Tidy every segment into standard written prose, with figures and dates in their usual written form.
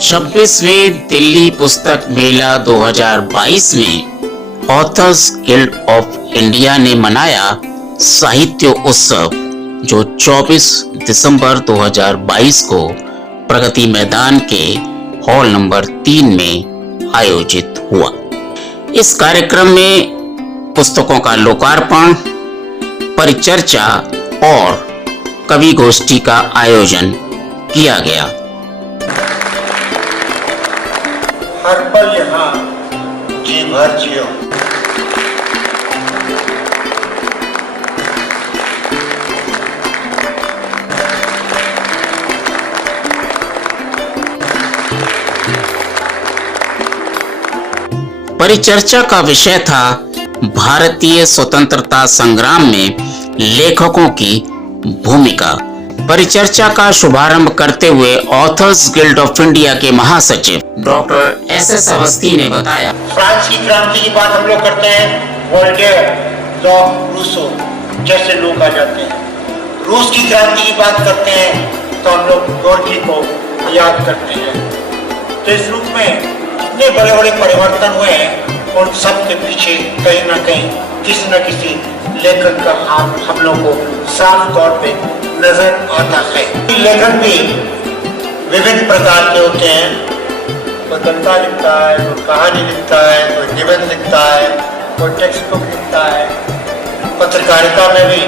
26वें दिल्ली पुस्तक मेला 2022 में authors guild of India ने मनाया साहित्य उत्सव, जो 24 दिसंबर 2022 को प्रगति मैदान के हॉल नंबर 3 में आयोजित हुआ। इस कार्यक्रम में पुस्तकों का लोकार्पण, परिचर्चा और कवि गोष्ठी का आयोजन किया गया। हर पल यहाँ जी भर जियो। परिचर्चा का विषय था भारतीय स्वतंत्रता संग्राम में लेखकों की भूमिका। परिचर्चा का शुभारंभ करते हुए ऑथर्स गिल्ड ऑफ इंडिया के महासचिव डॉक्टर एस अवस्थी ने बताया, फ्रांस की क्रांति की बात हम लोग करते हैं, वोल्टेयर, लॉक, रूसो जैसे लोग आ जाते हैं। रूस की क्रांति की बात करते हैं तो हम लोग गोर्की को याद करते हैं। तो इस रूप में इतने बड़े बड़े परिवर्तन हुए हैं, उन सब के पीछे कहीं ना कहीं किसी न किसी लेखक का हाथ हम लोग को साफ तौर पे नजर आता है। लेखक भी विभिन्न प्रकार के होते हैं। कोई कविता लिखता है, कोई कहानी लिखता है, कोई निबंध लिखता है, कोई टेक्स्ट बुक लिखता है। पत्रकारिता में भी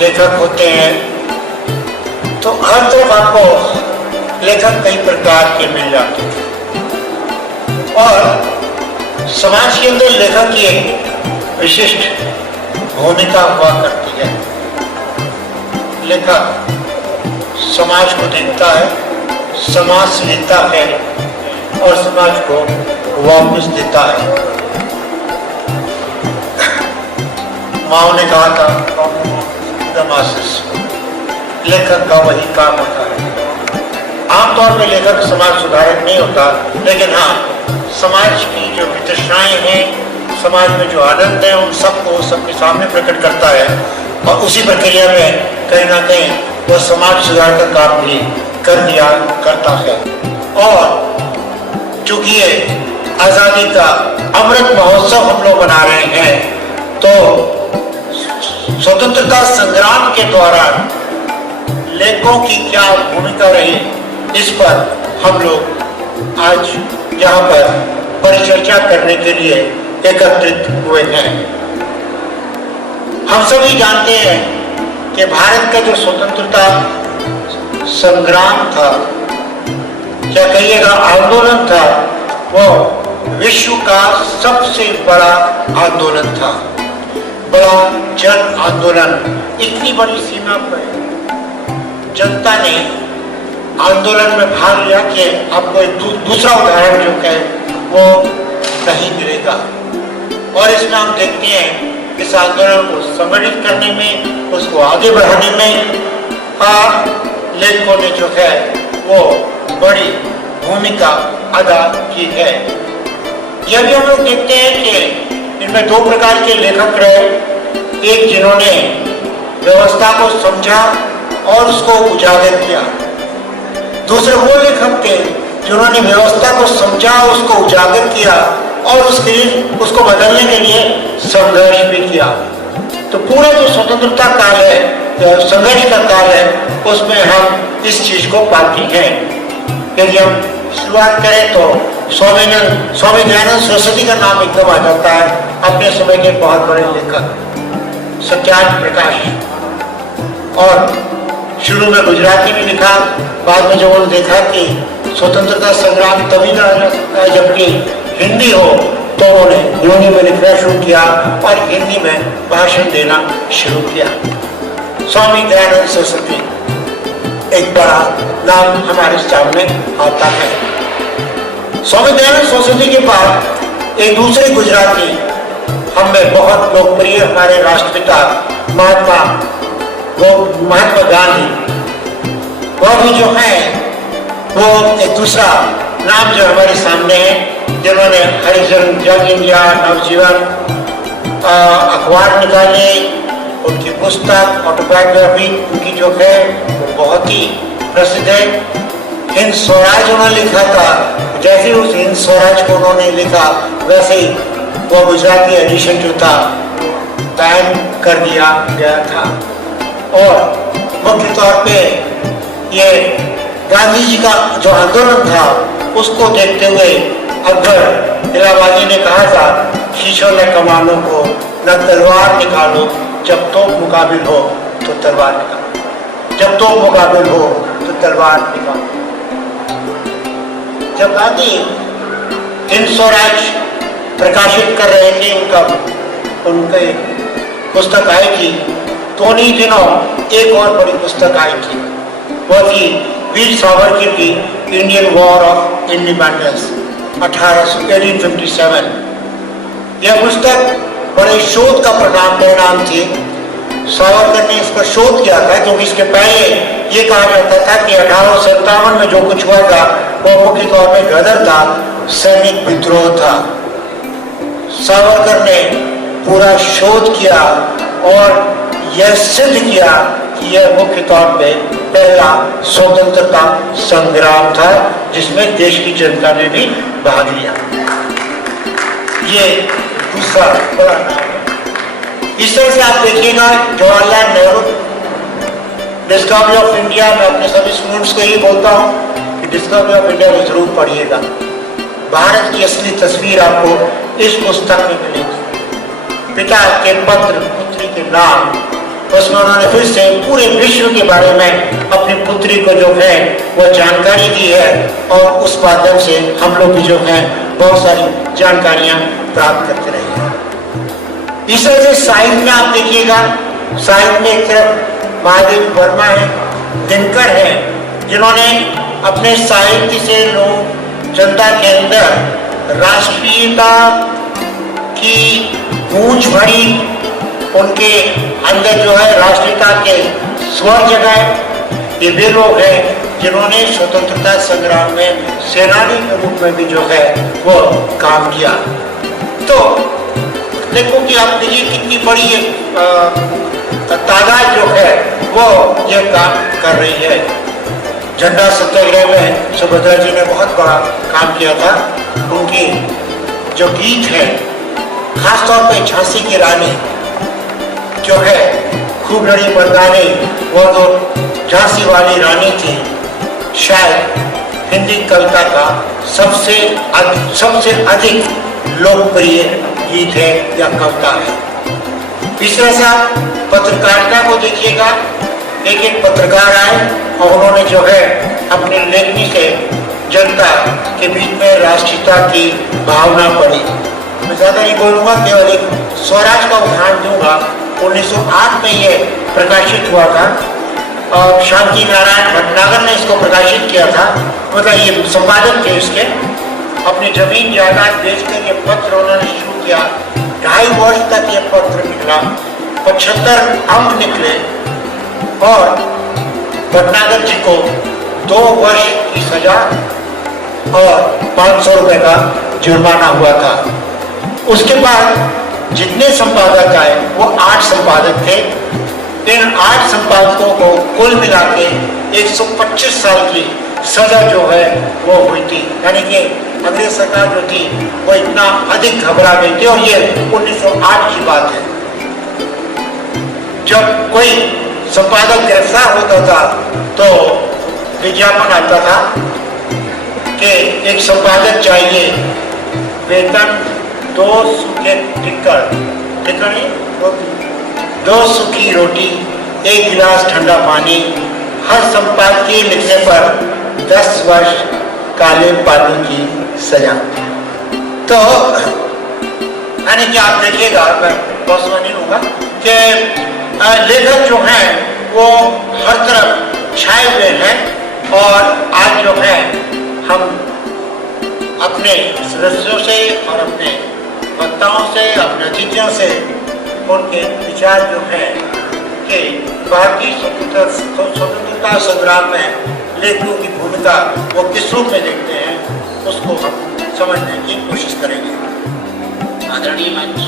लेखक होते हैं। तो हर तरफ आपको लेखक कई प्रकार के मिल जाते हैं और समाज के अंदर लेखक की एक विशिष्ट भूमिका हुआ करती है। लेखक समाज को देखता है, समाज से लेता है और समाज को वापस देता है। माओ ने कहा था, लेखक का वही काम होता है। आमतौर पर लेखक समाज सुधारक नहीं होता, लेकिन हाँ, समाज की जो वितृष्णाएं हैं, समाज में जो आनंद है, उन सबको सबके सामने प्रकट करता है और उसी प्रक्रिया में कहीं ना कहीं वह समाज सुधार का काम भी कर दिया करता है। और चूंकि ये आजादी का अमृत महोत्सव हम लोग मना रहे हैं, तो स्वतंत्रता संग्राम के दौरान लेखकों की क्या भूमिका रही, इस पर हम लोग आज यहाँ पर परिचर्चा करने के लिए एकत्रित हुए हैं। हम सभी जानते हैं कि भारत का जो स्वतंत्रता संग्राम था, क्या कहिएगा आंदोलन था, वो विश्व का सबसे बड़ा आंदोलन था। बड़ा जन आंदोलन, इतनी बड़ी सीमा पर जनता ने आंदोलन में भाग लिया कि आपको दूसरा उदाहरण जो है वो नहीं मिलेगा। और इसमें हम देखते हैं इस आंदोलन को संगठित करने में, उसको आगे बढ़ाने में लेखकों ने जो है वो बड़ी भूमिका अदा की है। यह भी हम लोग देखते हैं कि इनमें दो प्रकार के लेखक रहे। एक जिन्होंने व्यवस्था को समझा और उसको उजागर किया, दूसरे वो लेखक थे जिन्होंने व्यवस्था को समझा, उसको उजागर किया और उसको बदलने के लिए संघर्ष भी किया। तो पूरा जो स्वतंत्रता काल है, संघर्ष का काल है, उसमें हम इस चीज को पाते हैं। यदि हम शुरुआत करें तो स्वामी दयानंद सरस्वती का नाम एकदम आ जाता है। अपने समय के बहुत बड़े लेखक सत्याग्रह प्रकाश, और शुरू में गुजराती में लिखा, बाद में जब उन्होंने देखा कि स्वतंत्रता संग्राम तभी ना जा सकता है जबकि हिंदी हो, तो उन्होंने हिंदी में लिखना शुरू किया और हिंदी में भाषण देना शुरू किया। स्वामी दयानंद सरस्वती एक बड़ा नाम हमारे सामने आता है। स्वामी दयानंद सरस्वती के बाद एक दूसरे गुजराती हमें बहुत लोकप्रिय, हमारे राष्ट्रपिता महात्मा गांधी, वह भी जो है वो एक दूसरा नाम जो हमारे सामने है, जिन्होंने हरिजन जग इंडिया, नवजीवन अखबार निकाले, उनकी पुस्तक ऑटोबायोग्राफी उनकी जो है वो बहुत ही प्रसिद्ध है। हिंद स्वराज उन्होंने लिखा था, जैसे उस हिंद स्वराज को उन्होंने लिखा वैसे ही वो गुजराती एडिशन जो था बैन कर दिया गया था। और मुख्य तौर पे ये गांधी जी का जो आंदोलन था उसको देखते हुए अकबर इलाहाबादी ने कहा था, शीशों में कमानों को न तलवार निकालो, जब तो मुकाबिल हो तो तलवार निकालो, जब तो मुकाबिल हो तो तलवार निकालो। जब गांधी हिंद स्वराज प्रकाशित कर रहे थे, उनके पुस्तक आई थी, तो उन्हीं दिनों एक और बड़ी पुस्तक आई थी, वो थी वीर सावरकर की इंडियन वॉर ऑफ इंडिपेंडेंस 1857। यह पुस्तक बड़े शोध का परिणाम थी। सावरकर ने इस पर शोध किया था, क्योंकि इसके पहले ये कहा जाता था कि 1857 में जो कुछ हुआ था वो मुख्य तौर पे गदर था, सैनिक विद्रोह था। सावरकर ने पूरा शोध किया और यह सिद्ध किया कि यह मुख्य तौर पे पहला स्वतंत्रता संग्राम था जिसमें देश की जनता ने भी भाग लिया। ये दूसरा बड़ा नाम है। इस तरह से आप देखिएगा Jawaharlal Nehru discovery of India, मैं अपने सभी स्टूडेंट्स को यही बोलता हूँ कि डिस्कवरी ऑफ इंडिया को जरूर पढ़िएगा। भारत की असली तस्वीर आपको इस पुस्तक में मिलेगी। पिता के पत्र, पुत्री के नाम, उसमें उन्होंने फिर से पूरे विश्व के बारे में अपनी पुत्री को जो है वो जानकारी दी है और उस माध्यम से हम लोग भी जो है बहुत सारी जानकारियां प्राप्त करते रहे हैं। इस तरह से साहित्य में आप देखिएगा, साहित्य में एक तरफ महादेव वर्मा है, दिनकर है, जिन्होंने अपने साहित्य से लोग जनता के अंदर राष्ट्रीयता की गूंज भरी, उनके अंदर जो है राष्ट्रीयता के स्वर जगाए। ये वे लोग हैं जिन्होंने स्वतंत्रता संग्राम में सेनानी के रूप में भी जो है वो काम किया। तो देखो कि आप देखिए कितनी बड़ी तादाद जो है वो ये काम कर रही है। झंडा सत्याग्रह में सुभद्रा जी ने बहुत बड़ा काम किया था। उनकी जो गीत है, खासतौर पे झांसी की रानी जो है, खूब लड़ी मर्दानी, वो तो झांसी वाली रानी थी, शायद हिंदी कविता का सबसे अधिक लोकप्रिय गीत है या कविता है। इस तरह से आप पत्रकारिता को देखिएगा, एक एक पत्रकार आए और उन्होंने जो है अपने लेखनी से जनता के बीच में राष्ट्रीयता की भावना पड़ी। मैं ज्यादा नहीं बोलूंगा, केवल एक स्वराज का उदाहरण दूंगा। 1908 में ये प्रकाशित हुआ था और शांति नारायण भटनागर ने इसको प्रकाशित किया था। मतलब ये संपादक थे इसके। अपनी जमीन जायदाद बेचकर ये पत्र उन्होंने शुरू किया। 2.5 वर्ष तक ये पत्र निकला, 75 अंक निकले और भटनागर जी को 2 वर्ष की सजा और 500 रुपए का जुर्माना हुआ था। उसके बाद जितने संपादक आए वो 8 संपादक थे। इन 8 संपादकों को कुल मिला के 125 साल की सजा जो है वो हुई थी। यानी कि अंग्रेज सरकार जो थी वो इतना अधिक घबरा गई थी। और ये 1908 की बात है। जब कोई संपादक गिरफ्तार होता था तो विज्ञापन आता था कि एक संपादक चाहिए, वेतन 2 सूखे टिक्कर, 2 सूखी रोटी, 1 गिलास ठंडा पानी, हर संपादकीय लिखने पर 10 वर्ष काले पानी की सजा। तो यानी कि आप देखिएगा, मैं बहुत समय नहीं लूंगा कि लेखक जो हैं वो हर तरफ छाए हुए हैं। और आज जो है हम अपने सदस्यों से और अपने वक्ताओं से, अपने अतिथियों से उनके विचार जो है कि भारतीय स्वतंत्रता संग्राम में लेखकों की भूमिका वो किस रूप में देखते हैं, उसको हम समझने की कोशिश करेंगे। आदरणीय मंच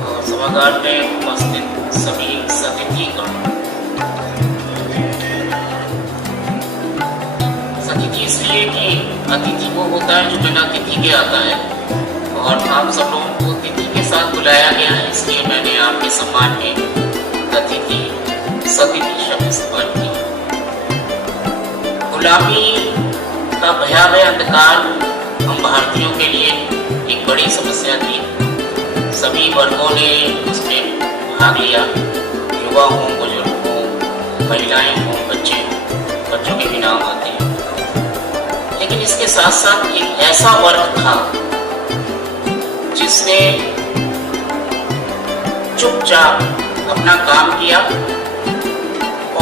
और सभागार में उपस्थित सभी अतिथिगण, अतिथि इसलिए कि अतिथि वो होता है जो बिना तिथि के आता है, और आप सब लोगों को तिथि के साथ बुलाया गया है, इसलिए मैंने आपके सम्मान में अतिथि सतिथि शब्द इस्तेमाल किया। गुलामी का भयावह अंधकार हम भारतीयों के लिए एक बड़ी समस्या थी। सभी वर्गों ने उसमें भाग लिया, युवा हों, बुजुर्ग हों, महिलाएं हों, बच्चे हों, बच्चों के भी नाम आते हैं। लेकिन इसके साथ साथ एक ऐसा वर्ग था जिसने चुपचाप अपना काम किया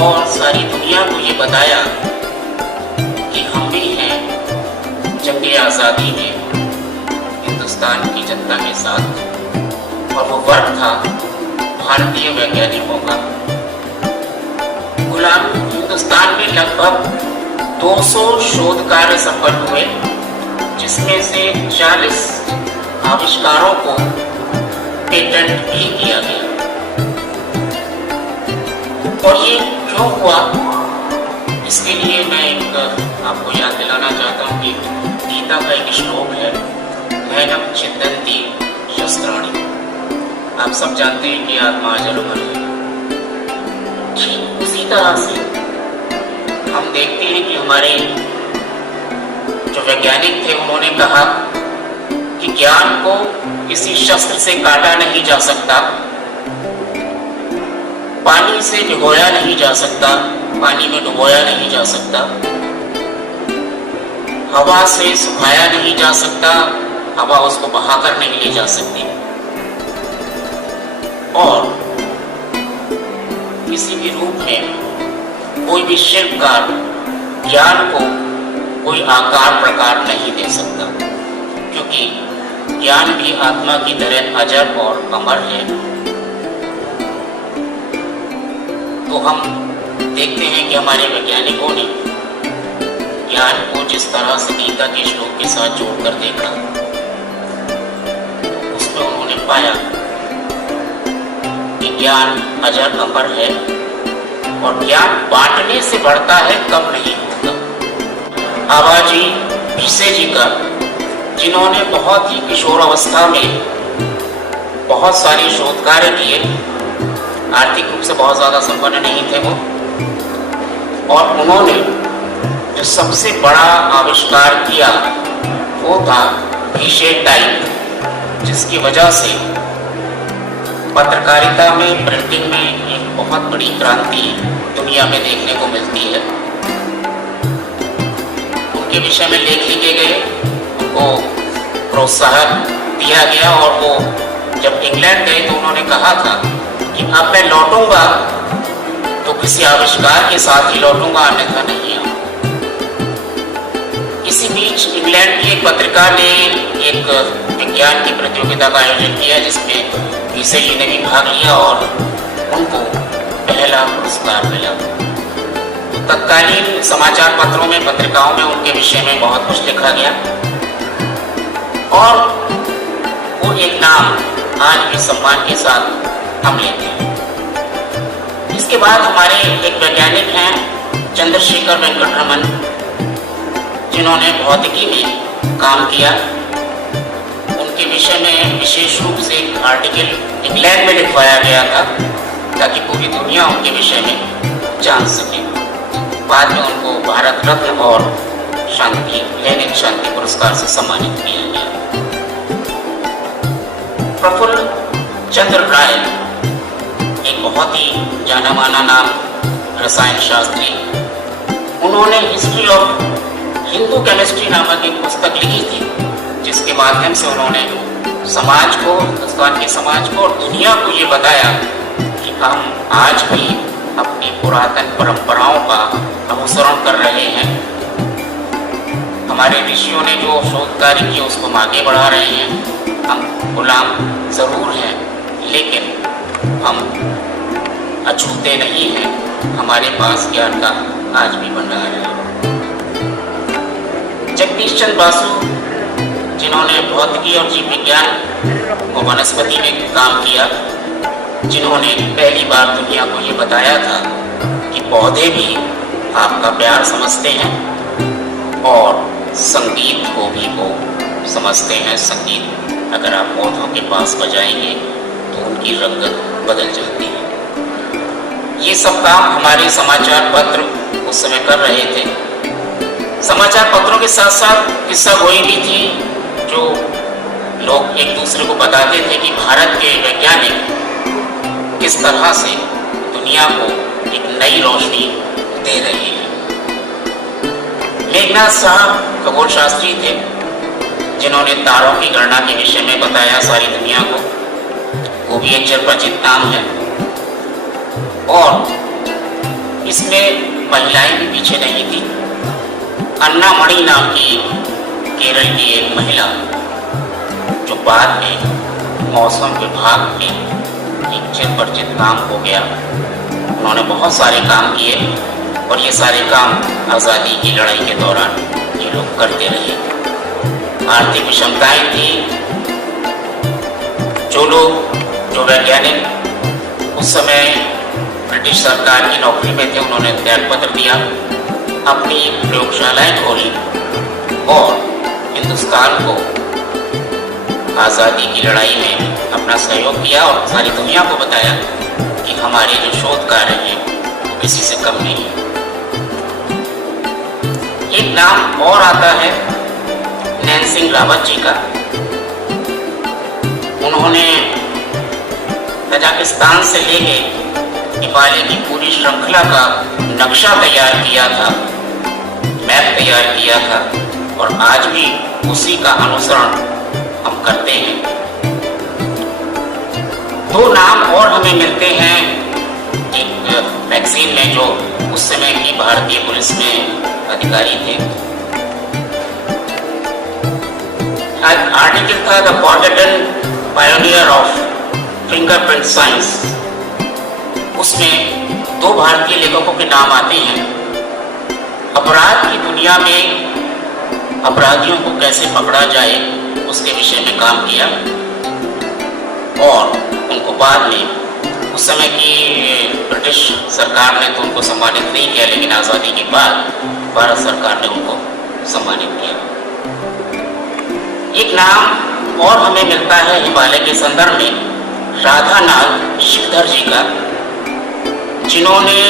और सारी दुनिया को ये बताया कि हम भी हैं जंगे आज़ादी में हिंदुस्तान की जनता के साथ। और वो वर्ग था भारतीय वैज्ञानिकों का। गुलाम हिंदुस्तान में लगभग 200 शोध कार्य संपन्न हुए, जिसमें से 40 आविष्कारों को पेटेंट भी किया गया। और ये क्यों हुआ, इसके लिए मैं आपको याद दिलाना चाहता हूँ कि गीता का एक श्लोक है, नैनम छिन्दन्ति शस्त्राणि। आप सब जानते हैं कि आत्मा अजर है। ठीक उसी तरह से हम देखते हैं कि हमारे जो वैज्ञानिक थे उन्होंने कहा कि ज्ञान को किसी शस्त्र से काटा नहीं जा सकता, पानी से भिगोया नहीं जा सकता, पानी में डुबोया नहीं जा सकता, हवा से सुखाया नहीं जा सकता, हवा उसको बहाकर नहीं ले जा सकती। और किसी भी रूप में कोई भी शिल्पकार ज्ञान को कोई आकार प्रकार नहीं दे सकता, क्योंकि ज्ञान भी आत्मा की तरह अजर और अमर है। तो हम देखते हैं कि हमारे वैज्ञानिकों ने ज्ञान को जिस तरह से गीता के श्लोक के साथ जोड़कर देखा, उसमें उन्होंने पाया कि ज्ञान अजर अमर है और ज्ञान बांटने से बढ़ता है, कम नहीं होता। आबाजी भिसे जी का, जिन्होंने बहुत ही किशोर अवस्था में बहुत सारे शोध कार्य किए, आर्थिक रूप से बहुत ज्यादा संपन्न नहीं थे वो, और उन्होंने जो सबसे बड़ा आविष्कार किया वो था भिसे टाइप, जिसकी वजह से पत्रकारिता में, प्रिंटिंग में एक बहुत बड़ी क्रांति दुनिया में देखने को मिलती है। उनके विषय में लेख लिखे गए, उनको प्रोत्साहन दिया गया, और वो जब इंग्लैंड गए तो उन्होंने कहा था कि अब मैं लौटूंगा तो किसी आविष्कार के साथ ही लौटूंगा, अन्यथा नहीं आऊंगा। इसी बीच इंग्लैंड की एक पत्रिका ने एक विज्ञान की प्रतियोगिता का आयोजन किया, जिसमें भिसे जी ने भी भाग लिया और उनको पहला पुरस्कार मिला। तो तत्कालीन समाचार पत्रों में, पत्रिकाओं में उनके विषय में बहुत कुछ लिखा गया, और वो एक नाम आज भी सम्मान के साथ हम लेते हैं। इसके बाद हमारे एक वैज्ञानिक हैं चंद्रशेखर वेंकटरमन, जिन्होंने भौतिकी में काम किया। उनके विषय में विशेष रूप से एक आर्टिकल इंग्लैंड में लिखवाया गया था, ताकि पूरी दुनिया उनके विषय में जान सके। बाद में उनको भारत रत्न और लेनिन शांति पुरस्कार से सम्मानित किया गया। प्रफुल्ल चंद्र राय एक बहुत ही जाना माना नाम रसायन शास्त्री, उन्होंने हिस्ट्री ऑफ हिंदू केमिस्ट्री नामक एक पुस्तक लिखी थी, जिसके माध्यम से उन्होंने समाज को, हिंदुस्तान के समाज को और दुनिया को ये बताया कि हम आज भी अपनी पुरातन परंपराओं का अनुसरण कर रहे हैं। हमारे ऋषियों ने जो शोध कार्य किए उसको हम आगे बढ़ा रहे हैं। हम गुलाम जरूर हैं, लेकिन हम अछूते नहीं हैं। हमारे पास ज्ञान का आज भी भंडार है। जगदीश चंद्र बासु, जिन्होंने भौतिकी और जीव विज्ञान को वनस्पति में काम किया, जिन्होंने पहली बार दुनिया को ये बताया था कि पौधे भी आपका प्यार समझते हैं और संगीत को भी वो समझते हैं। संगीत अगर आप पौधों के पास बजाएंगे तो उनकी रंगत बदल जाती है। ये सब काम हमारे समाचार पत्र उस समय कर रहे थे। समाचार पत्रों के साथ साथ किस्सा गोई भी थी, जो लोग एक दूसरे को बताते थे कि भारत के वैज्ञानिक किस तरह से दुनिया को एक नई रोशनी दे रहे हैं। मेघनाथ साहब खगोल शास्त्री थे, जिन्होंने तारों की गणना के विषय में बताया सारी दुनिया को। वो भी एक चर्चित नाम है। और इसमें महिलाएं भी पीछे नहीं थी। अन्ना मणि नाम की केरल की एक महिला, जो बाद में मौसम विभाग में एक चर्चित नाम हो गया। उन्होंने बहुत सारे काम किए और ये सारे काम आज़ादी की लड़ाई के दौरान ये लोग करते रहे। आर्थिक विषमताएं थी। जो वैज्ञानिक उस समय ब्रिटिश सरकार की नौकरी में थे, उन्होंने त्यागपत्र दिया, अपनी प्रयोगशालाएं खोली और हिंदुस्तान को आज़ादी की लड़ाई में अपना सहयोग किया और सारी दुनिया को बताया कि हमारे जो शोध कार्य हैं वो किसी से कम नहीं है। एक नाम और आता है नैनसिंग रावत जी का। उन्होंने तजाकिस्तान से लेके हिमालय की पूरी श्रृंखला का नक्शा तैयार किया था, मैप तैयार किया था और आज भी उसी का अनुसरण हम करते हैं। दो नाम और हमें मिलते हैं एक मैगजीन में, जो उस समय की भारतीय पुलिस में अधिकारी थे। आर्टिकल था the forgotten pioneer of fingerprint science. उसमें दो भारतीय लेखकों के नाम आते हैं। अपराध की दुनिया में अपराधियों को कैसे पकड़ा जाए उसके विषय में काम किया और उनको बाद में उस समय की ब्रिटिश सरकार ने तो उनको सम्मानित नहीं किया, लेकिन आज़ादी के बाद भारत सरकार ने उनको सम्मानित किया। एक नाम और हमें मिलता है हिमालय के संदर्भ में राधानाथ शिखधर जी का, जिन्होंने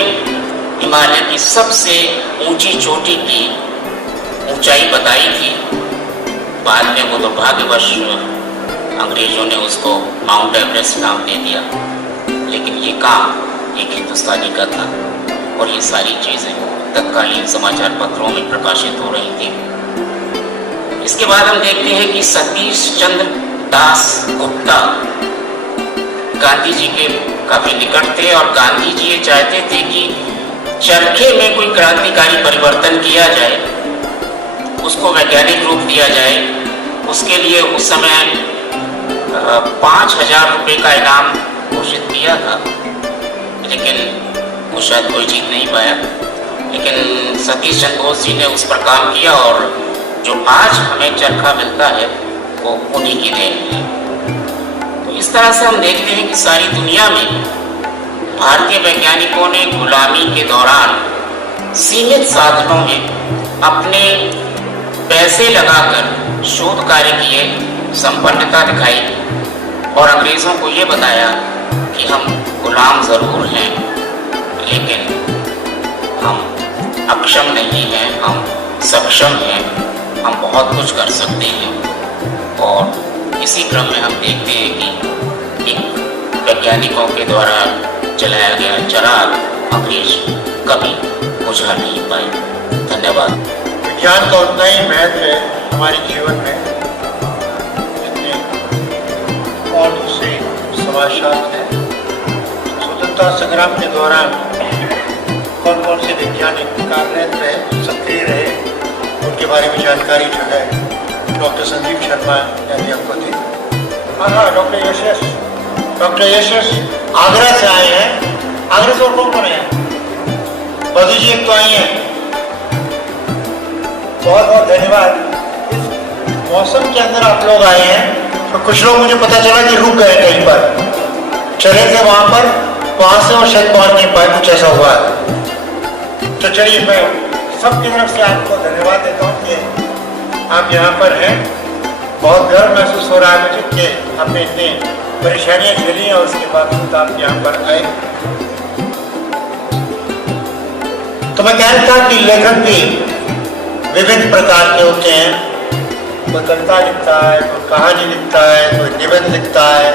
हिमालय की सबसे ऊंची चोटी की ऊंचाई बताई थी। बाद में वो दुर्भाग्यवश अंग्रेजों ने उसको माउंट एवरेस्ट नाम दे दिया, लेकिन ये काम एक हिंदुस्तानी का था और ये सारी चीज़ें तत्कालीन समाचार पत्रों में प्रकाशित हो रही थी। इसके बाद हम देखते हैं कि सतीश चंद्र दास गुप्ता गांधी जी के काफी निकट थे और गांधी जी ये चाहते थे कि चरखे में कोई क्रांतिकारी परिवर्तन किया जाए, उसको वैज्ञानिक रूप दिया जाए। उसके लिए उस समय 5,000 रुपये का इनाम घोषित किया था, लेकिन वो शायद कोई जीत नहीं पाया। लेकिन सतीश चंद्र बोस जी ने उस पर काम किया और जो आज हमें चरखा मिलता है वो उन्हीं की देन है। तो इस तरह से हम देखते हैं कि सारी दुनिया में भारतीय वैज्ञानिकों ने गुलामी के दौरान सीमित साधनों में अपने पैसे लगाकर शोध कार्य किए, संपन्नता दिखाई और अंग्रेजों को ये बताया कि हम गुलाम जरूर हैं, लेकिन हम अक्षम नहीं हैं, हम सक्षम हैं, हम बहुत कुछ कर सकते हैं। और इसी क्रम में हम देखते हैं कि एक वैज्ञानिकों के द्वारा जलाया गया चिराग अंग्रेज कभी बुझा नहीं पाए। धन्यवाद। विज्ञान का उतना ही महत्व है हमारे जीवन में जितने और दूसरे समाजशास्त्र हैं। स्वतंत्रता संग्राम के दौरान कौन कौन से वैज्ञानिक कार्यरत रहे, सक्रिय रहे, उनके बारे में जानकारी जो है डॉक्टर संजीव शर्मा यानी हमको दी। हाँ, डॉक्टर यशस आगरा से आए हैं। आगरा से और कौन कौन है? बधू जी एक तो आई हैं। बहुत बहुत धन्यवाद। इस मौसम के अंदर आप लोग आए हैं तो कुछ लोग मुझे पता चला कि रुक गए कहीं पर, चले थे वहाँ से और शायद पहुँच नहीं पाए, कुछ ऐसा हुआ। तो चलिए मैं सबकी तरफ से आपको धन्यवाद देता हूँ। कि आप यहाँ पर हैं, बहुत गर्व महसूस हो रहा है मुझे कि आपने इतनी परेशानियाँ झेली और उसके बावजूद आप यहाँ पर आए। तो मैं कह रहा था कि लेखक भी विभिन्न प्रकार के होते हैं। कोई कविता लिखता है, कोई कहानी लिखता है, कोई निबंध लिखता है,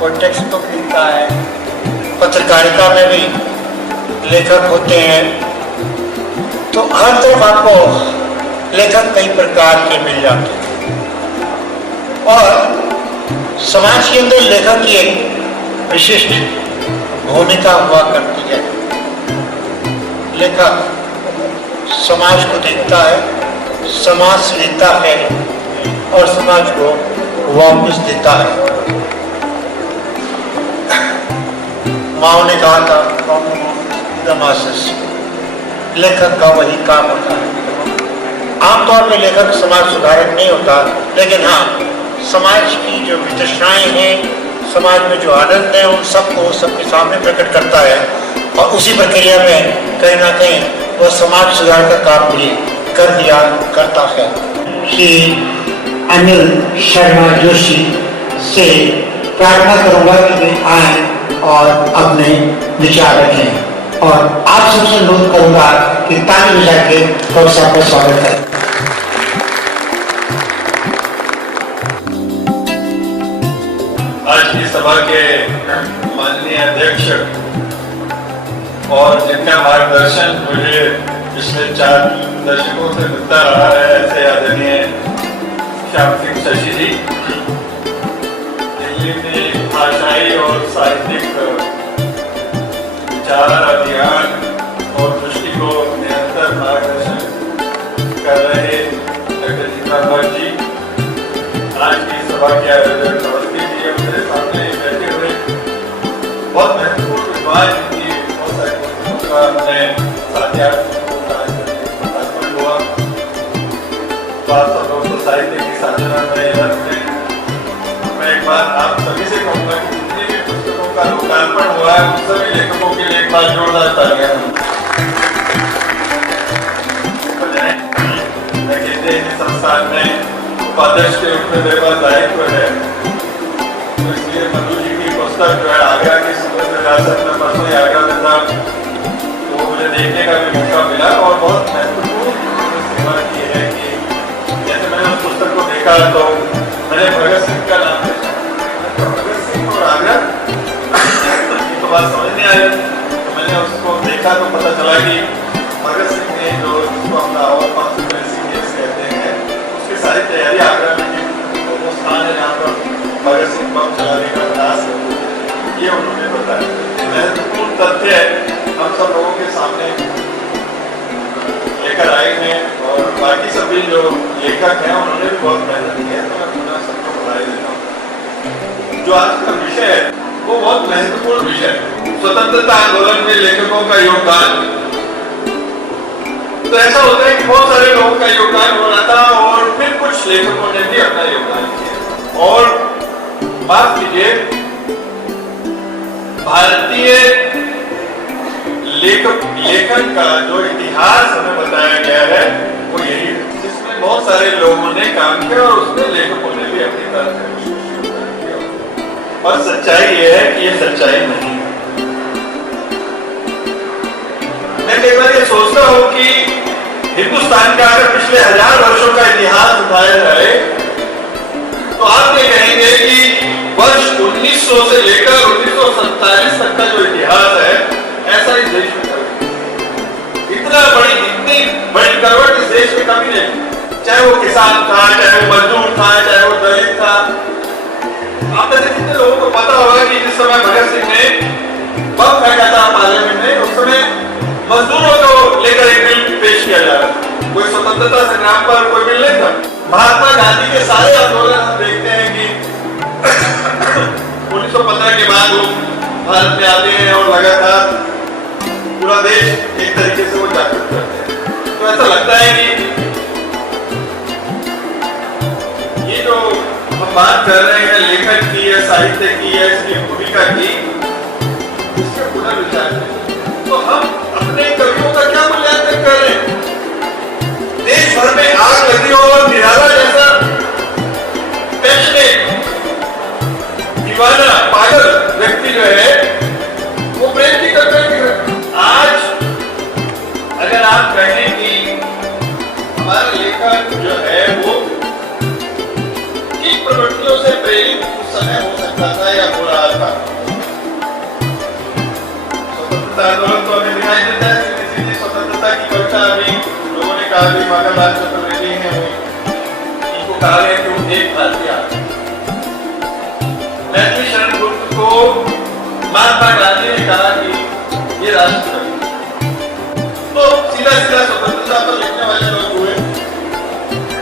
कोई टेक्स्ट बुक लिखता है, पत्रकारिता में भी लेखक होते हैं। तो हर तरफ आपको लेखक कई प्रकार के मिल जाते हैं और समाज के अंदर लेखक की एक विशिष्ट भूमिका हुआ करती है। लेखक समाज को देखता है, समाज से लेता है और समाज को वापस देता है। माओ ने कहा था, लेखक का वही काम होता है। आमतौर पर लेखक समाज सुधारक नहीं होता, लेकिन हाँ, समाज की जो वितरणाएं हैं, समाज में जो आनंद है, उन सबको सबके सामने प्रकट करता है और उसी प्रक्रिया में कहीं ना कहीं वह समाज सुधार का काम भी कर दिया करता है। श्री अनिल शर्मा जोशी से प्रार्थना करूंगा कि वे आए और अपने विचार रखें और आप सबसे अनुरोध करूंगा कि ताली बजा के डॉक्टर साहब का स्वागत करें। आज की सभा के माननीय अध्यक्ष और जिनका मार्गदर्शन मुझे पिछले 4 दशकों से मिलता रहा है, ऐसे आदरणीय श्याम सिंह शशि जी, दिल्ली में भाषाई और साहित्यिक विचार अभियान और दृष्टि को निरंतर मार्गदर्शन कर रहे डॉक्टर जीता जी, आज की सभा के आयोजक अवस्थी जी, मेरे सामने बैठे हुए बहुत महत्वपूर्ण विद्वान की बहुत सारे पुस्तकों का हमने हुआ। 500 साहित्य की साधना में मैं एक बार आप सभी से कहूँगा कि जितनी भी पुस्तकों का लोकार्पण हुआ है, उन सभी लेखकों के लिए एक बार जोरदार तालियां बजाएं। मैं कहते हैं संस्थान में उपाध्यक्ष के रूप में मेरे पास दायित्व है, तो इसलिए मधु जी की पुस्तक जो है आगरा की सुंदर विरासत में परसों ही आगरा में था, तो मुझे देखने का भी मौका मिला और बहुत महत्वपूर्ण सेवा की है कि जैसे मैंने उस पुस्तक को देखा तो मैंने भगत सिंह का नाम देखा, भगत सिंह और आगरा तो बात समझ नहीं आई। तो मैंने उसको देखा तो पता चला कि भगत सिंह ने जो उसको अपना और 500 सीनियर्स कहते हैं, उसकी सारी तैयारी आगरा में की। तो वो स्थान है जहाँ पर भगत सिंह बम चलाने का प्रयास है, ये उन्होंने बताया। महत्वपूर्ण तथ्य हम सब लोगों के सामने लेकर आए हैं और बाकी सभी जो लेखक हैं उन्होंने भी बहुत मेहनत की है, तो मैं पुनः सबको बधाई देता हूँ। जो आज का विषय है वो बहुत महत्वपूर्ण विषय है, स्वतंत्रता आंदोलन में लेखकों का योगदान। तो ऐसा होता है कि बहुत सारे लोगों का योगदान हो रहा था और फिर कुछ लेखकों ने भी अपना योगदान किया। और बात कीजिए, भारतीय लेखन का जो इतिहास हमें बताया गया है वो यही है, जिसमें बहुत सारे लोगों ने काम किया और उसमें लेखकों ने भी अपनी तरफ से योगदान किया। और सच्चाई ये है कि ये सच्चाई नहीं है। मैं कई बार ये सोचता हूँ कि हिंदुस्तान का अगर पिछले 1000 वर्षों का इतिहास उठाया जाए तो आप ये कहेंगे कि वर्ष 1900 से लेकर 1947 तक का जो इतिहास है, ऐसा इस देश में इतनी बड़ी करवट इस देश में कभी नहीं। चाहे वो किसान था, चाहे वो मजदूर था, चाहे वो दलित था। आप में से कितने लोगों को पता होगा कि जिस समय भगत सिंह ने बम फेंका था पार्लियामेंट में, उस समय मजदूरों को लेकर एक बिल पेश किया जा रहा था। कोई स्वतंत्रता संग्राम पर कोई बिल नहीं था। महात्मा गांधी के सारे आंदोलन हम देखते हैं कि 1915 के बाद वो भारत में आते हैं और लगातार पूरा देश एक तरीके से वो जागरूक करते हैं। तो ऐसा लगता है कि ये जो हम बात कर रहे हैं लेखन की या साहित्य की या इसकी भूमिका की, इसका पुनर्विचार करें तो हम अपने कवियों का क्या मूल्यांकन कर रहे हैं। देश भर में आग आजादी और निराला जैसा पैशनेट दीवाना पागल व्यक्ति जो है वो प्रेम की करते हैं। आज अगर आप कहें कि हमारा लेखक जो है वो किन प्रवृत्तियों से प्रेरित उस समय हो सकता था या हो रहा था, स्वतंत्रता आंदोलन तो हमें दिखाई देता है कि किसी भी स्वतंत्रता की कविता अभी लोगों ने कहा कि माखनलाल चतुर्वेदी हैं, इनको कहा गया कि वो एक भारतीय मैथिली शरण गुप्त को महात्मा गांधी ने कहा कि ये राष्ट्रकवि। तो सीधा सीधा स्वतंत्रता पर लिखने वाले लोग हुए,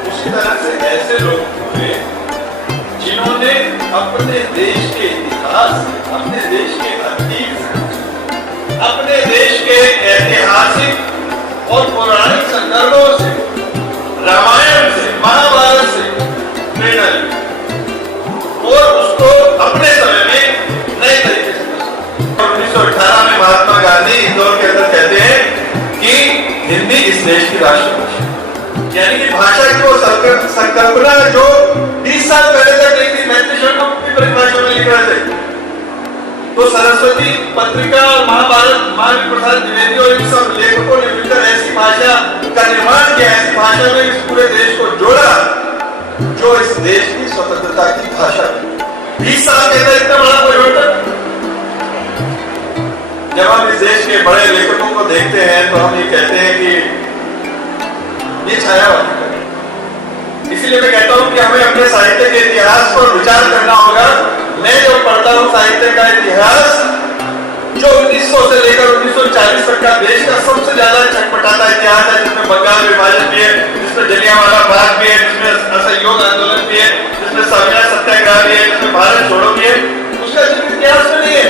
उसी तरह से ऐसे लोग हुए जिन्होंने अपने देश के इतिहास से, अपने देश के अतीत से, अपने देश के ऐतिहासिक और पौराणिक संदर्भों से, रामायण से, महाभारत से प्रेरणा ली और उसको अपने समय में नए तरीके से 1918 में महात्मा गांधी इंदौर के अंदर कहते हैं कि हिंदी इस देश की राष्ट्रभाषा, यानी कि भाषा की वो संकल्पना जो 20 साल पहले तक नहीं थी, मैथिली शरण गुप्त की परिभाषा में लिख रहे थे। तो सरस्वती पत्रिका और महाभारत महावीर प्रसाद द्विवेदी और इन सब लेखकों ने मिलकर ऐसी भाषा का निर्माण किया, ऐसी भाषा में इस पूरे देश को जोड़ा जो इस देश की स्वतंत्रता की भाषा है। 20 साल के अंदर इतना बड़ा परिवर्तन। जब हम इस देश के बड़े लेखकों को देखते हैं तो हम ये कहते हैं कि ये छायावादी है। इसीलिए मैं कहता हूं कि हमें अपने साहित्य के इतिहास पर विचार करना होगा। मैं जब पढ़ता हूं साहित्य का इतिहास जो 1900 से लेकर 1940 तक का देश का सबसे ज्यादा चटपटाता इतिहास है, जिसमें बंगाल विभाजन भी है, जिसमें जलियांवाला बाग भी है, जिसमें असहयोग आंदोलन भी है, जिसमें सविनय सत्याग्रह भी है, जिसमें भारत छोड़ो भी है, उसका जिक्र इतिहास में नहीं है।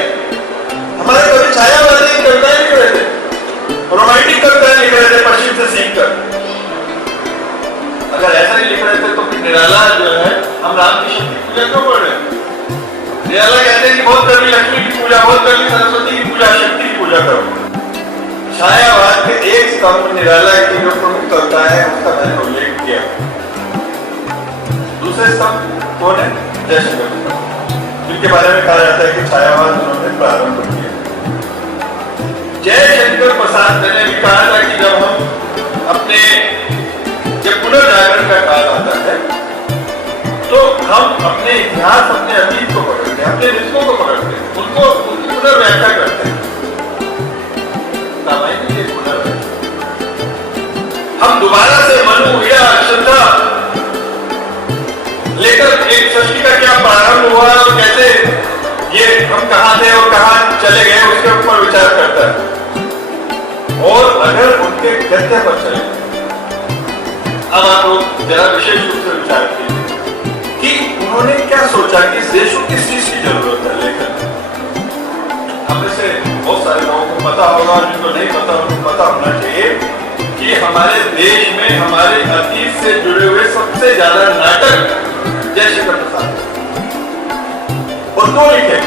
हमारे कवि छायावादी कविताएं लिख रहे थे, रोमांटिक कविताएं लिख रहे थे पश्चिम से सीखकर। अगर ऐसा नहीं लिख रहे थे तो फिर निराला जो है हम राम की शक्ति पूजा क्यों पढ़ रहे हैं? निराला कहते हैं कि बहुत कर ली लक्ष्मी की पूजा, बहुत कर ली सरस्वती की पूजा, शक्ति की पूजा करो। छायावाद के एक स्तंभ निराला की जो प्रमुख कविता है उसका मैंने उल्लेख किया। दूसरे स्तंभ कौन है? जयशंकर प्रसाद, जिनके बारे में कहा जाता है कि छायावाद उन्होंने प्रारंभ किया। जयशंकर प्रसाद ने भी कहा था कि जब हम अपने पुनर्जागरण का काल आता है तो हम अपने इतिहास, अपने अतीत को पकड़ते हैं, अपने रिश्तों को पकड़ते हैं, उनको उनकी पुनर्व्याख्या करते हैं। हम दोबारा से मनु या श्रद्धा लेकर एक सृष्टि का क्या प्रारंभ हुआ और कैसे ये हम कहां थे और कहां चले गए उसके ऊपर विचार करता है। और अगर उनके गद्य पर चले, अब आप लोग जरा विशेष रूप से विचार कीजिए कि उन्होंने क्या सोचा कि इस देश को किस चीज की जरूरत है। लेकिन हमें से बहुत सारे लोगों को पता होगा, जिनको नहीं पता उनको पता होना चाहिए कि हमारे देश में हमारे अतीत से जुड़े हुए सबसे ज्यादा नाटक जयशंकर प्रसाद और दो लिखे।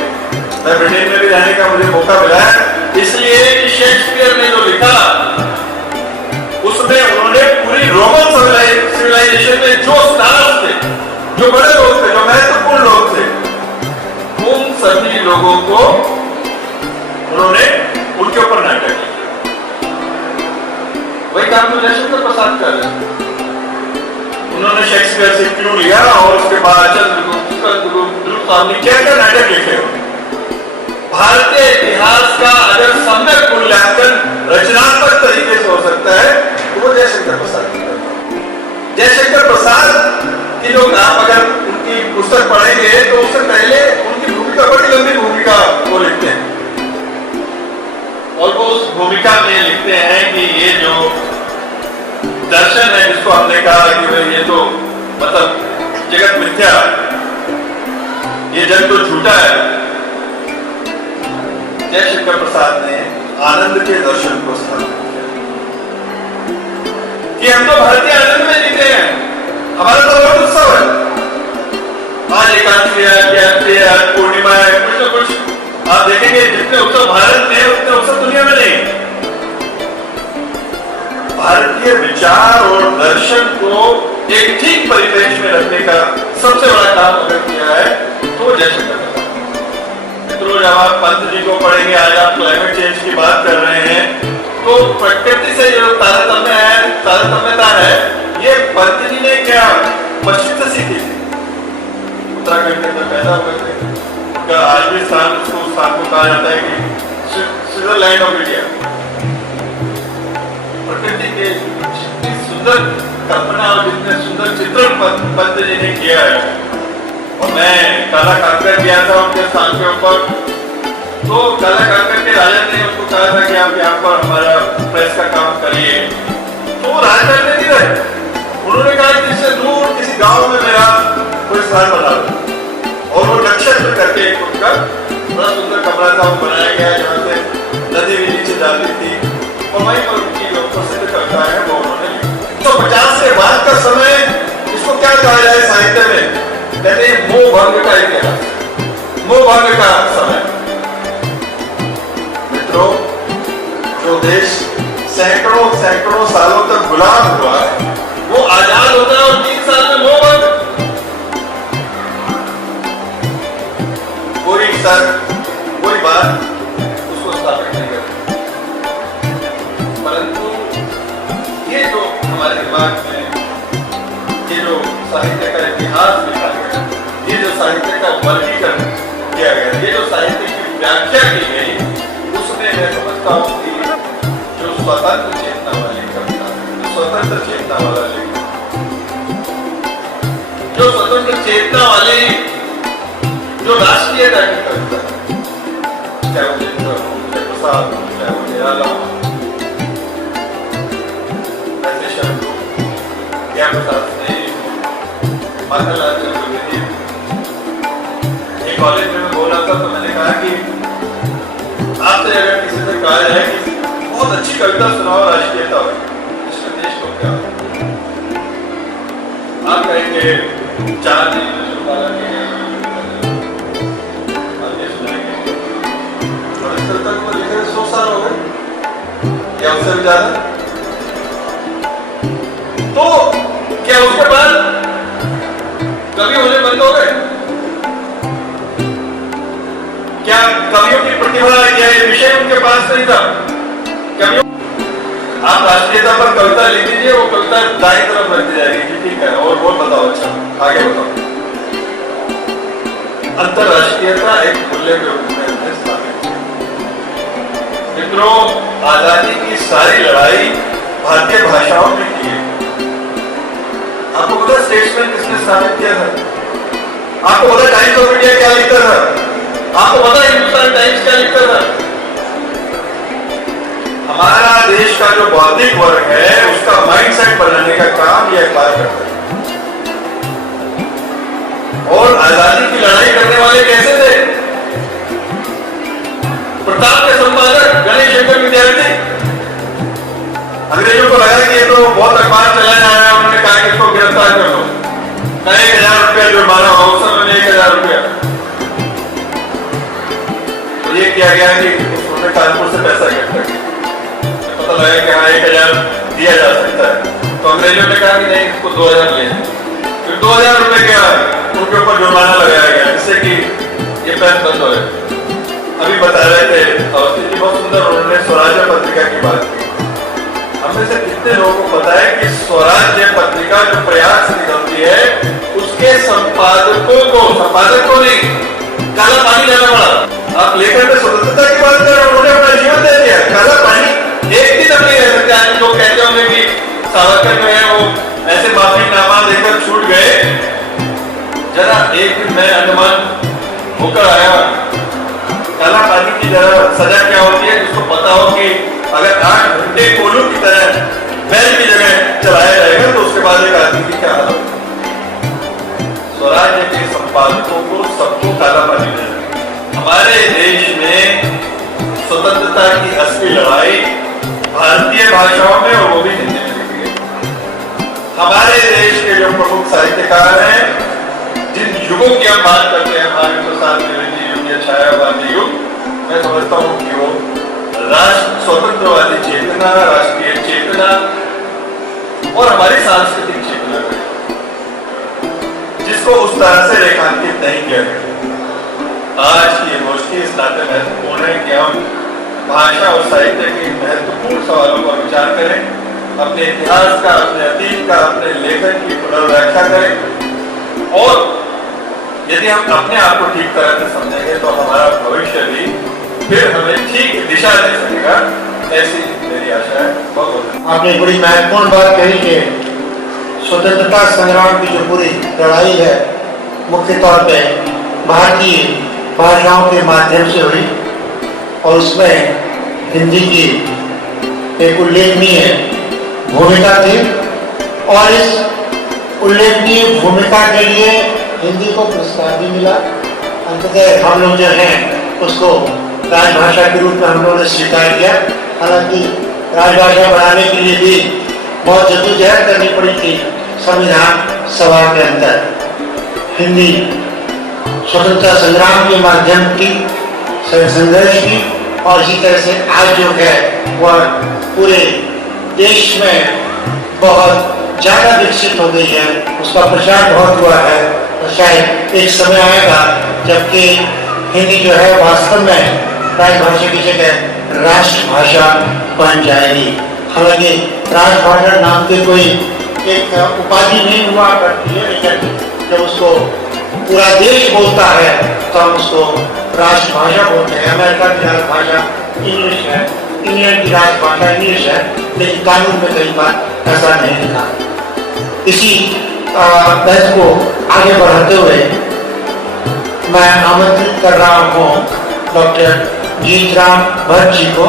मैं ब्रिटेन में भी रहने का मुझे मौका मिला है, इसलिए कि शेक्सपियर ने जो लिखा उसमें उन्होंने पूरी रोमन सिविलाइजेशन में जो स्टार्स थे, जो बड़े लोग थे, जो महत्वपूर्ण लोग थे, उन सभी लोगों को उन्होंने उनके ऊपर नाटक किया। वही काम तो जयशंकर प्रसाद कर रहे हैं। उन्होंने शेक्सपियर से क्लू लिया और उसके बाद क्या क्या नाटक लिखे। भारतीय इतिहास का अगर सम्यक मूल्यांकन रचनात्मक तरीके से हो सकता है तो वो जयशंकर प्रसाद की करता है। जयशंकर प्रसाद की जो नाम अगर उनकी पुस्तक पढ़ेंगे तो उससे पहले उनकी भूमिका बड़ी लंबी भूमिका वो लिखते हैं और वो उस भूमिका में लिखते हैं कि ये जो दर्शन है जिसको हमने कहा कि ये तो मतलब जगत मिथ्या, ये जग तो झूठा है। जयशंकर प्रसाद ने आनंद के दर्शन को स्थापित किया कि हम तो भारतीय आनंद में जीते हैं, हमारा तो बहुत उत्सव है। आज एकादशी है, आज पूर्णिमा है, कुछ न कुछ आप देखेंगे जितने उत्सव भारत में है उतने उत्सव दुनिया में नहीं। भारतीय विचार और दर्शन को एक ठीक परिवेश में रखने का सबसे बड़ा काम अगर किया है तो जयशंकर का। मित्रों, जब आप पंत जी को पढ़ेंगे, आज आप क्लाइमेट चेंज की बात कर रहे हैं, तो प्रकृति से जो तारतम्यता है, ये पंत जी ने क्या पश्चिम से सीखी थी। उत्तराखंड के अंदर पैदा हुए थे, उनका आज भी स्थान, उसको स्थान को कहा जाता है कि स्विट्जरलैंड ऑफ इंडिया। प्रकृति के जितनी सुंदर कल्पना और जितने सुंदर चित्रण पंत जी ने किया है, और मैं काला कांकर गया था उनके स्थान के ऊपर, तो काला कांकर के राजा ने उनको कहा था कि आप यहाँ पर हमारा प्रेस का काम करिए, तो वो राजा करने नहीं रहे। उन्होंने कहा कि इससे दूर किसी गांव में मेरा कोई स्थान बना दो, और वो नक्षत्र करके एक उनका बड़ा सुंदर कमरा था, वो बनाया गया जहाँ से नदी भी नीचे जाती थी, और वहीं पर उनकी जो प्रसिद्ध कविता है वो उन्होंने लिखी। तो 50 के बाद का समय, इसको क्या कहा जाए साहित्य में, कहते हैं मोह भंग का इतिहास, मोह भंग का समय। मित्रों, जो देश सैकड़ों सालों तक गुलाम हुआ है, वो आजाद होता है और 3 साल में मोह भंग। कोई बात उसको स्थापित नहीं करती, परंतु ये जो हमारे दिमाग में ये जो साहित्य का इतिहास लिखा गया, ये जो साहित्य का वर्गीकरण किया गया, ये जो साहित्य की व्याख्या की गई, उसमें मैं समझता हूँ कि जो स्वतंत्र चेतना वाली कविता, स्वतंत्र चेतना वाला लेखक, जो स्वतंत्र चेतना वाली, जो राष्ट्रीयता की कविता, चाहे वो जिंदर हो, चाहे प्रसाद हो, चाहे वो निराला हो, ऐसे शब्द हो, क्या प्रसाद नहीं हो, माखनलाल चतुर्वेदी। एक कॉलेज में मैं बोला था, तो मैंने कहा कि आपसे अगर किसी से कहा जाए कि बहुत अच्छी कविता सुनाओ राष्ट्रीयता हो, इसमें देश को क्या, आप कहेंगे 4 दिन तक वो लिखे 100 साल हो गए या उससे भी ज्यादा। तो क्या उसके बाद कवि होने बंद हो गए? क्या कवियों की प्रतिभा या ये विषय उनके पास नहीं था? कवियों, आप राष्ट्रीयता पर कविता लिख दीजिए, वो कविता दाएं तरफ रखती जाएगी, ठीक है, और वो बताओ, अच्छा आगे बताओ। अंतरराष्ट्रीयता एक मूल्य के रूप में मित्रों, आजादी की सारी लड़ाई भारतीय भाषाओं में की है। आपको पता स्टेट्समैन किसने स्थापित किया था? आपको पता टाइम्स ऑफ इंडिया क्या लिखता था? आपको पता हिंदुस्तान टाइम्स क्या लिखता था? हमारा देश का जो बौद्धिक वर्ग है, उसका माइंडसेट बनाने का काम यह अखबार करता है। और आजादी की लड़ाई करने वाले कैसे थे? प्रताप के संपादक गणेश शंकर विद्यार्थी। अंग्रेजों को लगा कि ये तो बहुत अखबार चला जा रहा है, उन्होंने कहा कि इसको गिरफ्तार कर लो, 1000 रुपया जुर्माना हो, उस समय 1000 रुपया। तो ये किया गया कि उन्होंने कानपुर से पैसा इकट्ठा किया, पता लगा कि हाँ 1000 दिया जा सकता है, तो अंग्रेजों ने कहा कि नहीं, इसको 2000 ले। फिर 2000 रुपए क्या उनके ऊपर जुर्माना लगाया गया, जिससे कि ये प्रेस बंद हो गए। अभी बता रहे थे अवस्थी जी, बहुत सुंदर, उन्होंने स्वराज्य पत्रिका की बात की। हमें से कितने लोगों को पता है कि स्वराज्य पत्रिका जो प्रयास से निकलती है, उसके संपादक को नहीं, काला पानी जाना पड़ा। आप लेखक में स्वतंत्रता की बात कर रहे हैं, उन्होंने अपना जीवन दे दिया, काला पानी एक दिन तक नहीं रह सकता। लोग कहते होंगे कि सावरकर जो है वो ऐसे माफीनामा देकर छूट गए। जरा एक दिन मैं अंडमान होकर आया, काला पानी की जरा सजा क्या होती है, जिसको पता हो कि अगर 8 घंटे कोलू की तरह बैल की जगह चलाया जाएगा तो उसके बाद एक आदमी की क्या हालत। स्वराज्य के संपादकों को सबको काला पानी देना। हमारे देश में स्वतंत्रता की असली लड़ाई भारतीय भाषाओं में, और वो भी हिंदी में लिखी गई। हमारे देश के जो प्रमुख साहित्यकार हैं, जिन युगों की हम बात करते हैं, हमारे प्रसाद द्विवेदी युग या छायावादी युग, मैं समझता हूँ कि वो राष्ट्र स्वतंत्रवादी चेतना, राष्ट्रीय चेतना और हमारी सांस्कृतिक चेतना जिसको उस तरह से रेखांकित नहीं किया गया। आज की गोष्ठी इस नाते महत्वपूर्ण है कि हम भाषा और साहित्य के महत्वपूर्ण सवालों पर विचार करें, अपने इतिहास का, अपने अतीत का, अपने लेखन की पुनर्व्याख्या करें, और यदि हम अपने आप को ठीक तरह से समझेंगे तो हमारा भविष्य भी फिर हमें ठीक दिशा दे सकेगा, ऐसी मेरी आशा है। बहुत बहुत आपने बड़ी महत्वपूर्ण बात कही कि स्वतंत्रता संग्राम की जो पूरी लड़ाई है मुख्य तौर पे भारतीय भाषाओं के माध्यम से हुई, और उसमें हिंदी की एक उल्लेखनीय भूमिका थी, और इस उल्लेखनीय भूमिका के लिए हिंदी को पुरस्कार भी मिला। अंततः हम लोग जो हैं उसको राजभाषा के रूप में हम लोगों ने स्वीकार किया। हालांकि राजभाषा बनाने के लिए भी बहुत जद्दोजहद करनी पड़ी थी संविधान सभा के अंदर। हिंदी स्वतंत्रता संग्राम के माध्यम की संघर्ष की, और इसी तरह से आज जो है वह पूरे देश में बहुत ज्यादा विकसित हो गई है, उसका प्रचार बहुत हुआ है, और शायद एक समय आएगा जबकि हिंदी जो है वास्तव में राजभाषा की जगह राष्ट्रभाषा बन जाएगी। हालांकि राजभाषा नाम की कोई एक उपाधि नहीं हुआ करती है, लेकिन जब उसको पूरा देश बोलता है तो हम उसको राष्ट्रभाषा बोलते हैं। अमेरिका की राजभाषा इंग्लिश है, इंग्लैंड की राजभाषा इंग्लिश है, लेकिन कानून में कई बार ऐसा नहीं लिखा। इसी बहस को आगे बढ़ाते हुए मैं आमंत्रित कर रहा हूँ डॉक्टर जीतराम भट्ट जी को।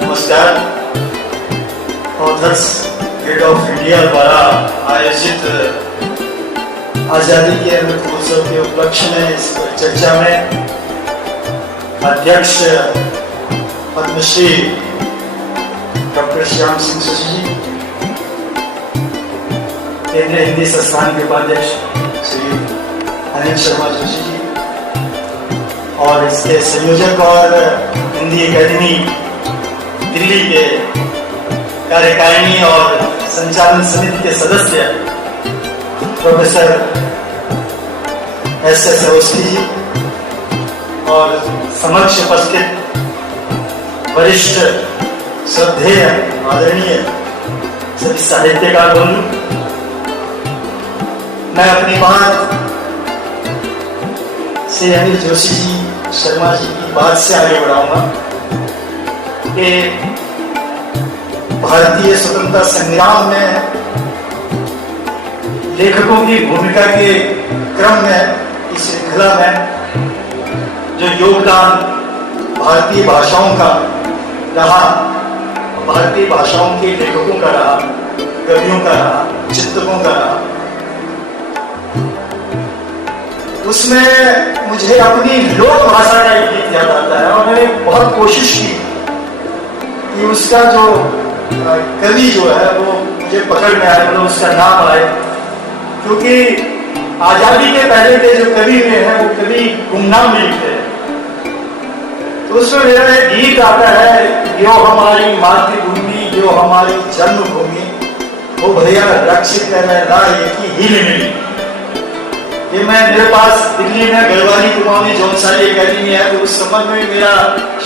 नमस्कार। ऑथर्स गिल्ड ऑफ इंडिया द्वारा आयोजित आजादी के अमृत महोत्सव के उपलक्ष्य में इस चर्चा में अध्यक्ष पद्मश्री डॉक्टर श्याम सिंह शशि जी, केंद्रीय हिंदी संस्थान के उपाध्यक्ष श्री अनिल शर्मा जोशी जी, और इसके संयोजक और हिंदी एकेडमी दिल्ली के कार्यकारिणी और संचालन समिति के सदस्य professor S S Awasthi ji, और समक्ष उपस्थित वरिष्ठ श्रद्धेय आदरणीय सभी साहित्यकार बंधु, मैं अपनी बात से अनिल जोशी जी शर्मा जी की बात से आगे बढ़ाऊंगा कि भारतीय स्वतंत्रता संग्राम में लेखकों की भूमिका के क्रम में, इस श्रृंखला में जो योगदान भारतीय भाषाओं का रहा, भारतीय भाषाओं के लेखकों का रहा, कवियों का रहा, चित्रकों का रहा, उसमें मुझे अपनी लोक भाषा का एक गीत याद आता है, और मैंने बहुत कोशिश की कि उसका जो कवि जो है वो मुझे पकड़ में आए, मतलब उसका नाम आए, क्योंकि आजादी के पहले के जो कवि हुए हैं वो कवि गुमनाम लिखते हैं। तो उसमें मेरा एक गीत आता है, यो हमारी मातृभूमि, यो हमारी जन्मभूमि, वो भैया रक्षित करने राय की हिल मिली। ये मैं मेरे पास दिल्ली में गढ़वाली कुमाऊनी जौनसारी एकेडमी है, तो उस संबंध में मेरा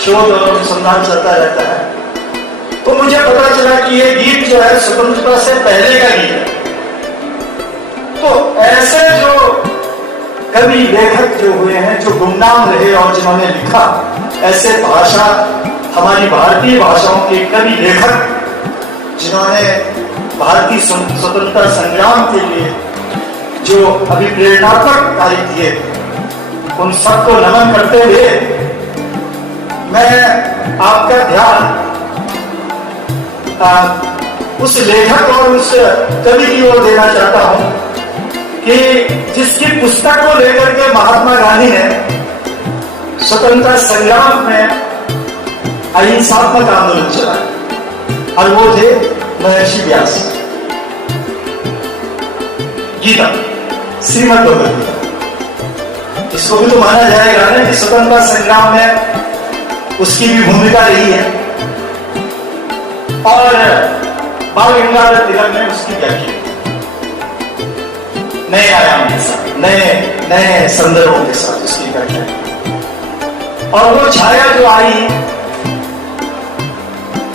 शोध और अनुसंधान चलता रहता है। तो मुझे पता चला कि ये गीत जो है स्वतंत्रता से पहले का गीत है। तो ऐसे जो कवि लेखक जो हुए हैं, जो गुमनाम रहे और जिन्होंने लिखा, ऐसे भाषा हमारी भारतीय भाषाओं के कवि लेखक जिन्होंने भारतीय स्वतंत्रता संग्राम के लिए जो अभिप्रेरणात्मक कार्य किए, उन सबको नमन करते हुए मैं आपका ध्यान उस लेखक और उस कवि की ओर देना चाहता हूं कि जिसकी पुस्तक को लेकर के महात्मा गांधी ने स्वतंत्रता संग्राम में अहिंसात्मक आंदोलन चलाया, और वो थे महर्षि व्यास। गीता, श्रीमद् भगवद गीता, इसको भी तो माना जाएगा ना कि स्वतंत्रता संग्राम में उसकी भी भूमिका रही है, और बाल गंगाधर तिलक ने उसकी व्याख्या। नए आयाम के साथ, नए नए संदर्भों के साथ उसकी व्याख्या। और वो छाया जो आई,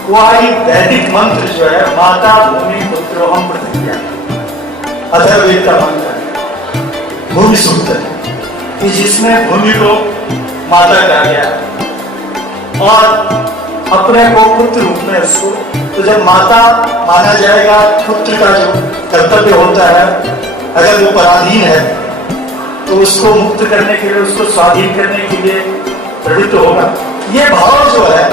वो आई वैदिक मंत्र जो है, माता भूमि पुत्रोहम प्रतिज्ञा, अथर्ववेद का मंत्र है, भूमि सूत्र है, कि जिसमें भूमि को माता कहा गया और अपने को पुत्र रूप में उसको, तो जब माता माना जाएगा, पुत्र का जो कर्तव्य होता है, अगर वो पराधीन है तो उसको मुक्त करने के लिए, उसको स्वाधीन करने के लिए प्रवृत्त होगा। ये भाव जो है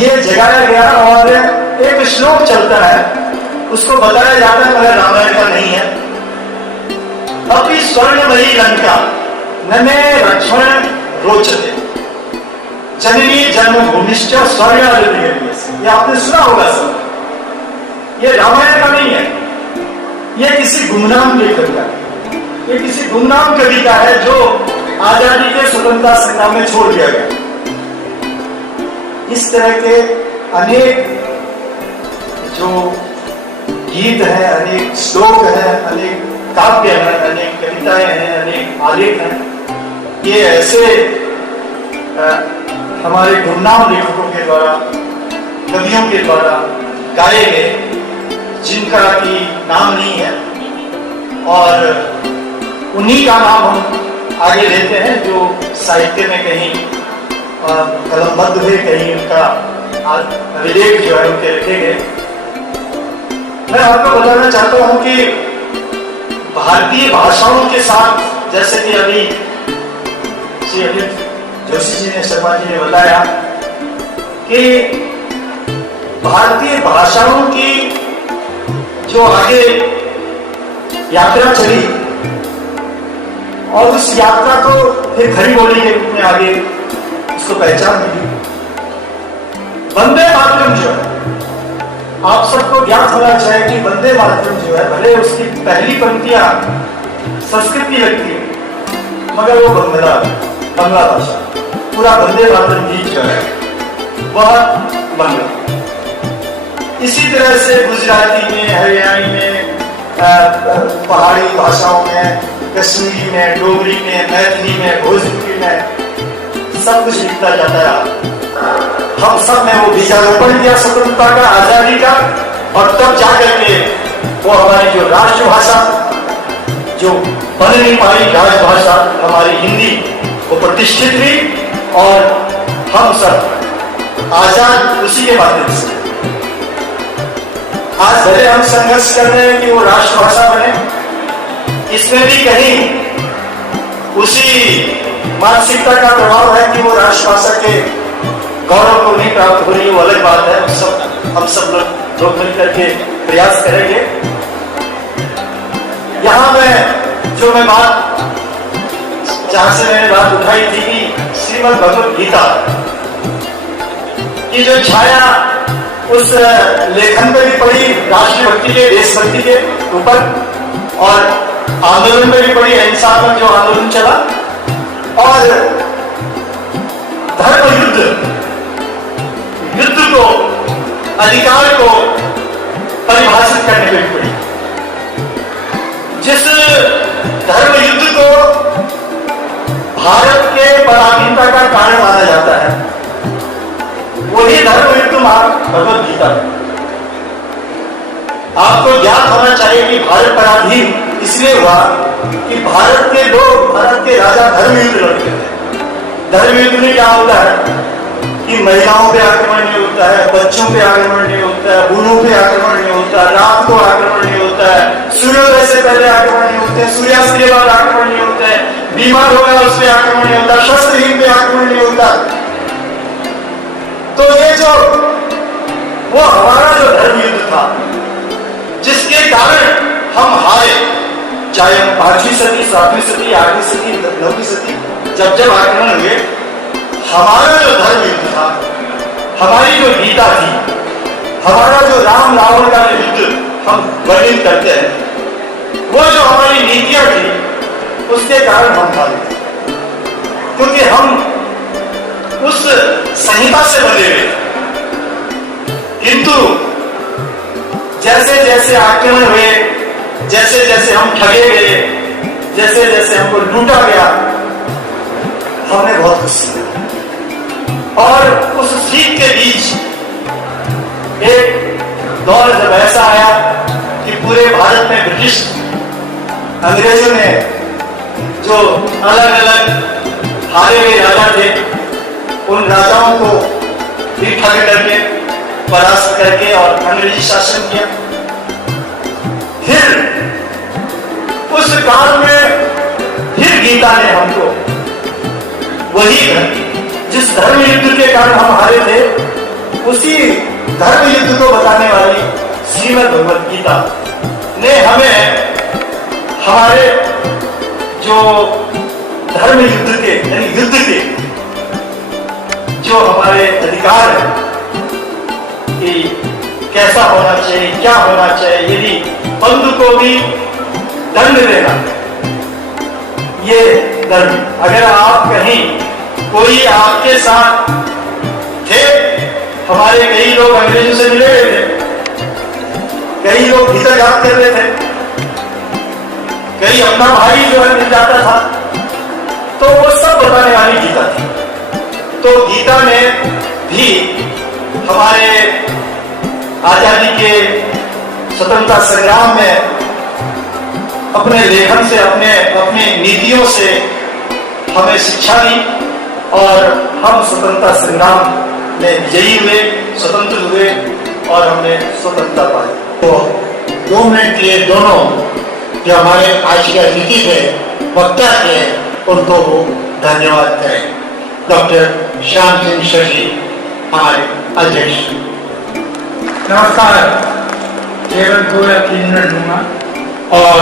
ये जगाया गया और एक श्लोक चलता है, उसको बताया जाता है मगर रामायण का नहीं है। अपनी स्वर्णमयी लंका नमे लक्ष्मण रोचते जननी जन्मभूमिश्च स्वर्णादि, ये आपने सुना होगा सब। ये रामायण का नहीं है, ये किसी गुमनाम लेखक का, ये किसी गुमनाम कवि का है जो आजादी के स्वतंत्रता संग्राम में छोड़ दिया गया। इस तरह के अनेक जो गीत हैं, अनेक श्लोक हैं, अनेक काव्य हैं, अनेक कविताएं हैं, अनेक आलेख हैं, ये ऐसे हमारे गुमनाम लेखकों के द्वारा, कवियों के द्वारा गाए गए, जिनका की नाम नहीं है, और उन्हीं का नाम हम आगे लेते हैं जो साहित्य में कहीं कलमबद्ध हुए, कहीं उनका अभिलेख जो है उनके लिखे गए। मैं आपको बताना चाहता हूं कि भारतीय भाषाओं के साथ, जैसे कि अभी श्री अमित जोशी जी ने, शर्मा जी ने बताया कि भारतीय भाषाओं की जो आगे यात्रा चली और उस यात्रा को फिर खड़ी बोली के रूप में आगे उसको पहचान मिली। वंदे मातरम जो है, आप सबको ज्ञात होना चाहिए कि वंदे मातरम जो है, भले उसकी पहली पंक्तियां संस्कृत की लगती है मगर वो बंगला भाषा, पूरा वंदे मातरम गीत जो है वह बंगला। इसी तरह से गुजराती में, हरियाणी में, पहाड़ी भाषाओं में, कश्मीरी में, डोगरी में, मैथिली में, भोजपुरी में सब कुछ लिखता जाता है। हम सब ने वो बीजारोपण किया स्वतंत्रता का, आजादी का, और तब जाकर के वो हमारी जो राष्ट्रभाषा, जो बन नहीं पाई राजभाषा हमारी हिंदी, वो प्रतिष्ठित हुई और हम सब आजाद उसी के माध्यम से। आज भले हम संघर्ष कर रहे हैं कि वो राष्ट्रभाषा बने, इसमें भी कहीं उसी मानसिकता का प्रभाव है कि वो राष्ट्रभाषा के गौरव को नहीं प्राप्त हो रही है, वो अलग बात है। हम सब लोग मिलकर के प्रयास करेंगे। यहां में जो मैं बात, जहां से मैंने बात उठाई थी कि श्रीमद् भगवत गीता की जो छाया उस लेखन पे भी पड़ी, राष्ट्रभक्ति के, देशभक्ति के ऊपर, और आंदोलन में भी पड़ी, अहिंसात्मक जो आंदोलन चला, और धर्म युद्ध को, अधिकार को परिभाषित करने में पड़ी। जिस धर्म युद्ध को भारत के पराधीनता का कारण माना जाता है, वही धर्म युद्ध भगवत गीता है। आपको ज्ञात होना चाहिए कि भारत पराधीन इसलिए हुआ कि भारत के लोग, भारत के राजा धर्म युद्ध लड़ते थे। धर्म युद्ध में क्या होता है कि महिलाओं पे आक्रमण नहीं होता है, बच्चों पे आक्रमण नहीं होता है, बूढ़ों पे आक्रमण नहीं होता है, रात को आक्रमण नहीं होता है, सूर्योदय से पहले आक्रमण नहीं होते, सूर्यास्त के बाद आक्रमण नहीं होते हैं, बीमार होगा उस पर आक्रमण नहीं होता, शस्त्रहीन पे आक्रमण नहीं होता। तो ये जो वो हमारा जो धर्म युद्ध था, जिसके कारण हम हारे, चाहे हम 5वीं सदी, 7वीं सदी, 8वीं सदी, 9वीं सदी, जब जब आक्रमण हुए, हमारा जो धर्म युद्ध था, हमारी जो गीता थी, हमारा जो राम रावण का युद्ध हम वर्णित करते हैं, वो जो हमारी नीतियां थी, उसके कारण हम हारे, क्योंकि हम उस संहिता से बने हुए। किंतु जैसे जैसे आक्रमण हुए, जैसे जैसे हम ठगे गए, जैसे जैसे हमको लूटा गया, हमने बहुत कुछ सीखा। और उस सीख के बीच एक दौर जब ऐसा आया कि पूरे भारत में ब्रिटिश अंग्रेजों ने जो अलग अलग हारे हुए राजा थे, उन राजाओं को भी ठग करके परास्त करके और अंग्रेजी शासन किया। फिर उस काल में फिर गीता ने हमको वही जिस धर्म युद्ध के कारण हम हारे थे, उसी धर्म युद्ध को बताने वाली श्रीमद् भगवद गीता ने हमें हमारे जो धर्म युद्ध के यानी युद्ध के जो हमारे अधिकार है कि कैसा होना चाहिए, क्या होना चाहिए, यदि बंधु को भी दंड देना, ये धर्म। अगर आप कहीं कोई आपके साथ थे, हमारे कई लोग अंग्रेजों से मिले हुए थे, कई लोग भीतर घात कर रहे थे, कई अपना भाई जो है मिल जाता था, तो वो सब बताने वाली गीता थी। तो गीता ने भी हमारे आजादी के स्वतंत्रता संग्राम में अपने लेखन से, अपने नीतियों से हमें शिक्षा दी और हम स्वतंत्रता संग्राम में विजयी हुए, स्वतंत्र हुए और हमने स्वतंत्रता पाई। तो 2 मिनट के लिए दोनों जो हमारे आज के अतिथि थे, वक्ता थे, उनको धन्यवाद करें। डॉक्टर श्याम सिंह मिश्र जी हमारे अध्यक्ष। नमस्कार। केवल 2 या 3 मिनट लूंगा और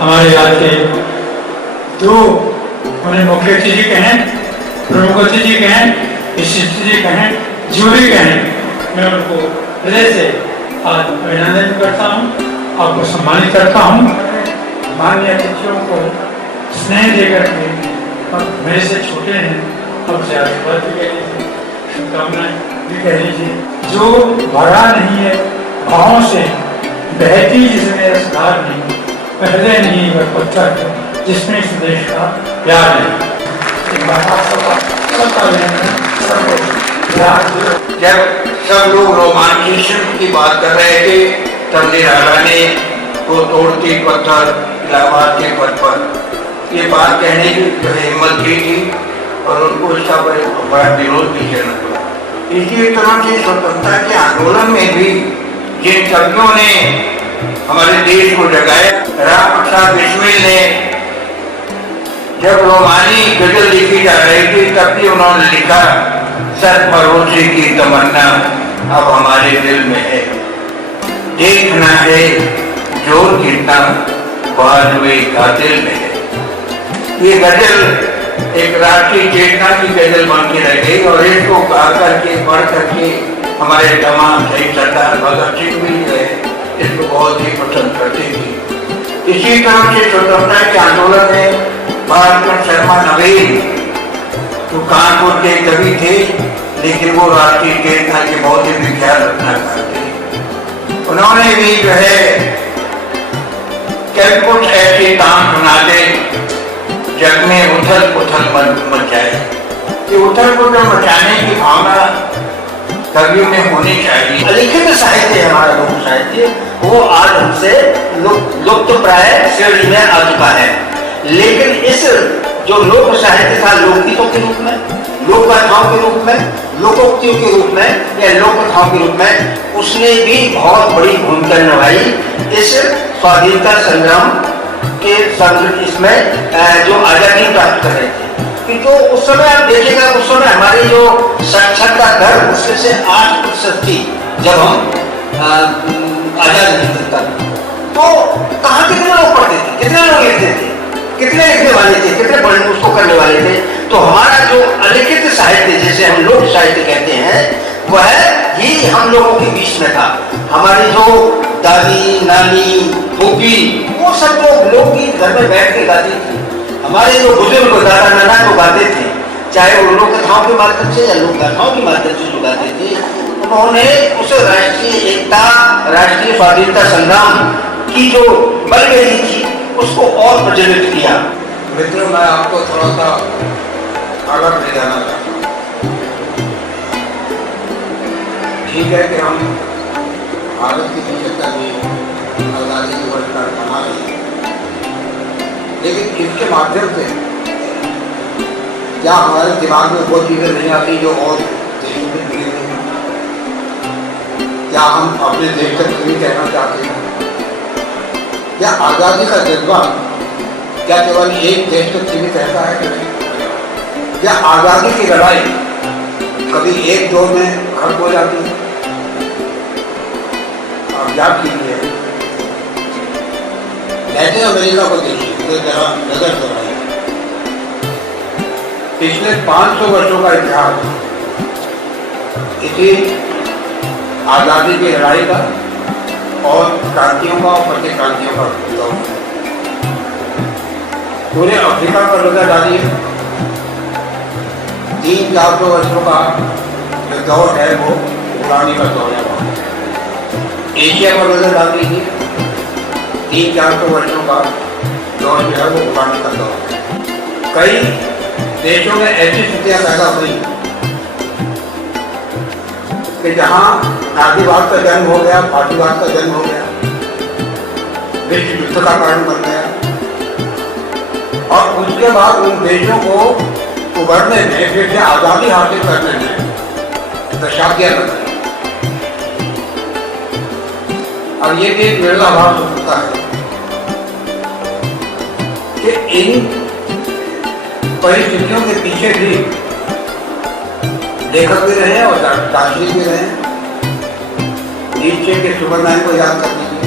हमारे यहाँ के 2 उन्हें मुख्य अतिथि कहें, प्रमुख अतिथि कहें, विशिष्ट अतिथि कहें, जो भी कहें, मैं उनको हृदय से आज अभिनंदन करता हूँ, आपको सम्मानित करता हूँ। माननीय अतिथियों को स्नेह देकर के, और मेरे से छोटे हैं, अब से आशीर्वाद भी कह लीजिए, शुभकामनाएं भी कह लीजिए। जो भरा नहीं है भावों से, बहती जिसमें रसधार नहीं, वह हृदय नहीं वह पत्थर है जिसमें इस देश का प्यार नहीं। जब सब लोग रोमांटिज्म की बात कर रहे थे, तब निराला ने को तोड़ती पत्थर इलाहाबाद के पद पर ये बात कहने की हिम्मत की थी और उनको इसका बड़ा विरोध भी करना पड़ा। इसी तरह से स्वतंत्रता के आंदोलन में भी जिन कवियों ने हमारे देश को जगाया, राम प्रसाद बिस्मिल ने जब रोमानी गजल लिखी जा रही थी, तब भी उन्होंने लिखा, सर भरोसे की तमन्ना अब हमारे दिल में है, देखना है जोर कितना बाजुए का दिल में है। ये गजल एक राष्ट्रीय चेतना की गजल बन के रह गई और इसको गा करके पढ़ करके हमारे तमाम शहीद सरदार भगत सिंह भी जो है इसको बहुत ही पसंद करते थे। इसी तरह से स्वतंत्रता के आंदोलन में भारत शर्मा नवीन तो कानपुर के कवि थे, लेकिन वो राष्ट्रीय चेतना के बहुत ही विख्यात रचनाकार थे। उन्होंने भी जो है कुछ ऐसे काम सुनाते जग में उथल पुथल मचाए। ये उथल पुथल मचाने की भावना कवियों में होनी चाहिए। लिखित साहित्य हमारा लोक साहित्य, वो आज हमसे लुप्त प्राय श्रेणी में आ चुका है। लेकिन इस जो लोक साहित्य था, लोकगीतों के रूप में, लोक गाथाओं के रूप में, लोकोक्तियों के रूप में या लोक कथाओं के रूप में, उसने भी बहुत बड़ी भूमिका निभाई इस स्वाधीनता संग्राम के इसमें जो आजादी प्राप्त कर रहे थे। तो उस समय आप देखिएगा, उस समय हमारी जो साक्षरता दर उसमें से 8% थी जब हम आजाद नहीं था। तो कहाँ कितने लोग पढ़ते थे, कितने लोग लिखते थे, कितने लिखने वाले थे, कितने पढ़ने उसको करने वाले थे। तो हमारा जो अलिखित साहित्य जिसे हम लोक साहित्य कहते हैं, वह ही हम लोगों के बीच में था। हमारी जो दादी नानी फूफी वो सब लोग गीत घर में बैठ के गाती थी। हमारे जो बुजुर्ग दादा नाना जो गाते थे, चाहे वो लोक कथाओं के माध्यम से या लोक गाथाओं के माध्यम से जो गाते थे, उन्होंने उस राष्ट्रीय एकता, राष्ट्रीय स्वाधीनता संग्राम की जो मर गई थी उसको और प्रज्वलित किया। मित्रों, मैं आपको थोड़ा सा आगे ले जाना चाहता हूँ। ठीक है कि हम भारत की 75वीं आज़ादी की वर्षगांठ मना रहे हैं, लेकिन इसके माध्यम से क्या हमारे दिमाग में वो चीज़ें नहीं आती जो और देशों में जुड़ी हुई हैं? क्या हम अपने देश तक नहीं कहना चाहते हैं? क्या आज़ादी का जज्बा क्या केवल एक देश तक सीमित रहता है कि नहीं? क्या आज़ादी की लड़ाई कभी एक दौर में खत्म हो जाती है? आप याद कीजिए, लैटिन अमेरिका को देखिए, तो जरा नजर दोहराइए। पिछले 500 वर्षों का इतिहास इसी आज़ादी की लड़ाई का और क्रांतियों का और प्रति क्रांतियों का दौर है। पूरे अफ्रीका पर नजर डालिए, 300-400 वर्षों का जो दौर है वो गुलामी का दौर है। एशिया पर नजर डाल दीजिए, 300-400 वर्षों का दौर जो है वो गुलामी का दौर है। कई देशों में ऐसी स्थितियां पैदा हुई कि जहां नाजीवाद का जन्म हो गया, फाशीवाद का जन्म हो गया, विश्व युद्ध का कारण बन गया, और उसके बाद उन देशों को उभरने में, फिर से आज़ादी हासिल करने में दशाब्दियां लग गई। और ये भी एक विरोधाभास हो सकता है कि इन परिस्थितियों के पीछे भी लेखक भी रहे और दार्शनिक भी रहे। नीचे के सुपरमैन को याद कर लीजिए,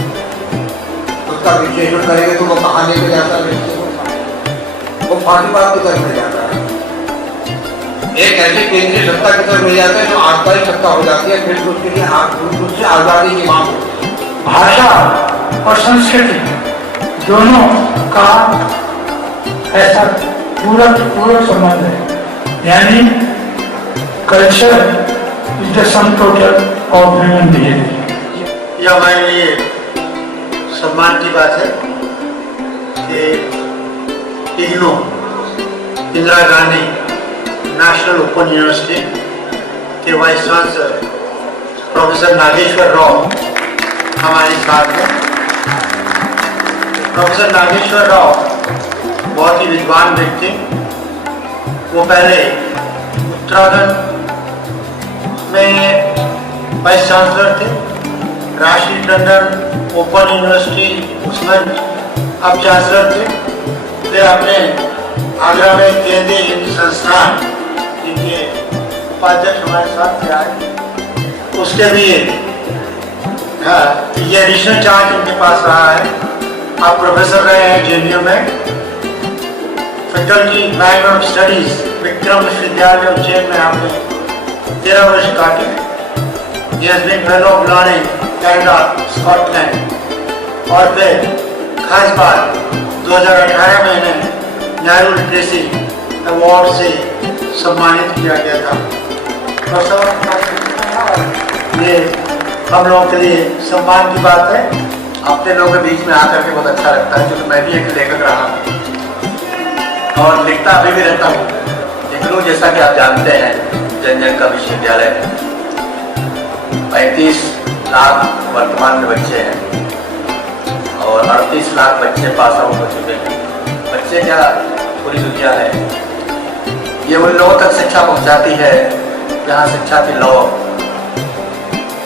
उसका विश्लेषण करेंगे तो वो कहाँ लेके जाता है? वो फाशीवाद की तरफ ले जाता है, एक ऐसी केंद्रीय सत्ता की तरफ ले जाता है जो आत्माई सत्ता हो जाती है, फिर उसके लिए उससे आज़ादी की मांग होती है। भाषा और संस्कृति दोनों का ऐसा पूरक संबंध है, यानी culture is the sum total of human behaviour. यह हमारे लिए सम्मान की बात है कि IGNOU, Indira Gandhi national open university के vice chancellor professor Nageshwar Rao हमारे साथ हैं। प्रोफेसर नागेश्वर राव बहुत ही विद्वान व्यक्ति, वो पहले उत्तराखंड में वाइस चांसलर थे, राष्ट्रीय टंडन ओपन यूनिवर्सिटी उसमें अब चांसलर थे। फिर आपने आगरा में केंद्रीय हिंदी संस्थान जिनके उपाध्यक्ष हमारे साथ थे आए, उसके भी ये एडिशनल चार्ज इनके पास रहा है। आप प्रोफेसर रहे हैं JNU में, faculty bachelor of studies Vikram विश्वविद्यालय उज्जैन में आपने 13 वर्ष काटे। He has been fellow of learning Canada, Scotland, और फिर खास बात 2018 में इन्हें नेहरू लिटरेसी अवार्ड से सम्मानित किया गया था। ये हम लोगों के लिए सम्मान की बात है। अपने लोगों के बीच में आकर के बहुत अच्छा लगता है, क्योंकि मैं भी एक लेखक रहा हूँ और लिखता अभी भी रहता हूँ। इग्नू, जैसा कि आप जानते हैं, जन का विश्वविद्यालय 35 लाख वर्तमान में बच्चे हैं और 38 लाख बच्चे पास आउट हो चुके हैं। बच्चे क्या, पूरी दुनिया है। ये उन लोगों तक शिक्षा पहुंचाती है जहां शिक्षा की लौ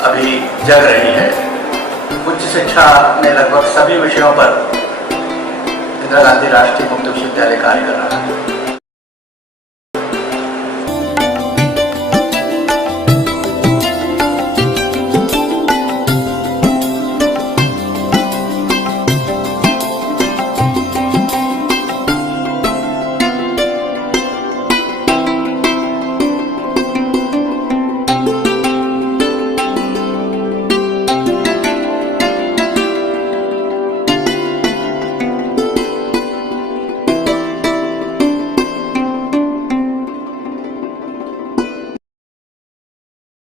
अभी जग रही है। उच्च शिक्षा में लगभग सभी विषयों पर इंदिरा गांधी राष्ट्रीय मुक्त विश्वविद्यालय कार्य कर रहा है।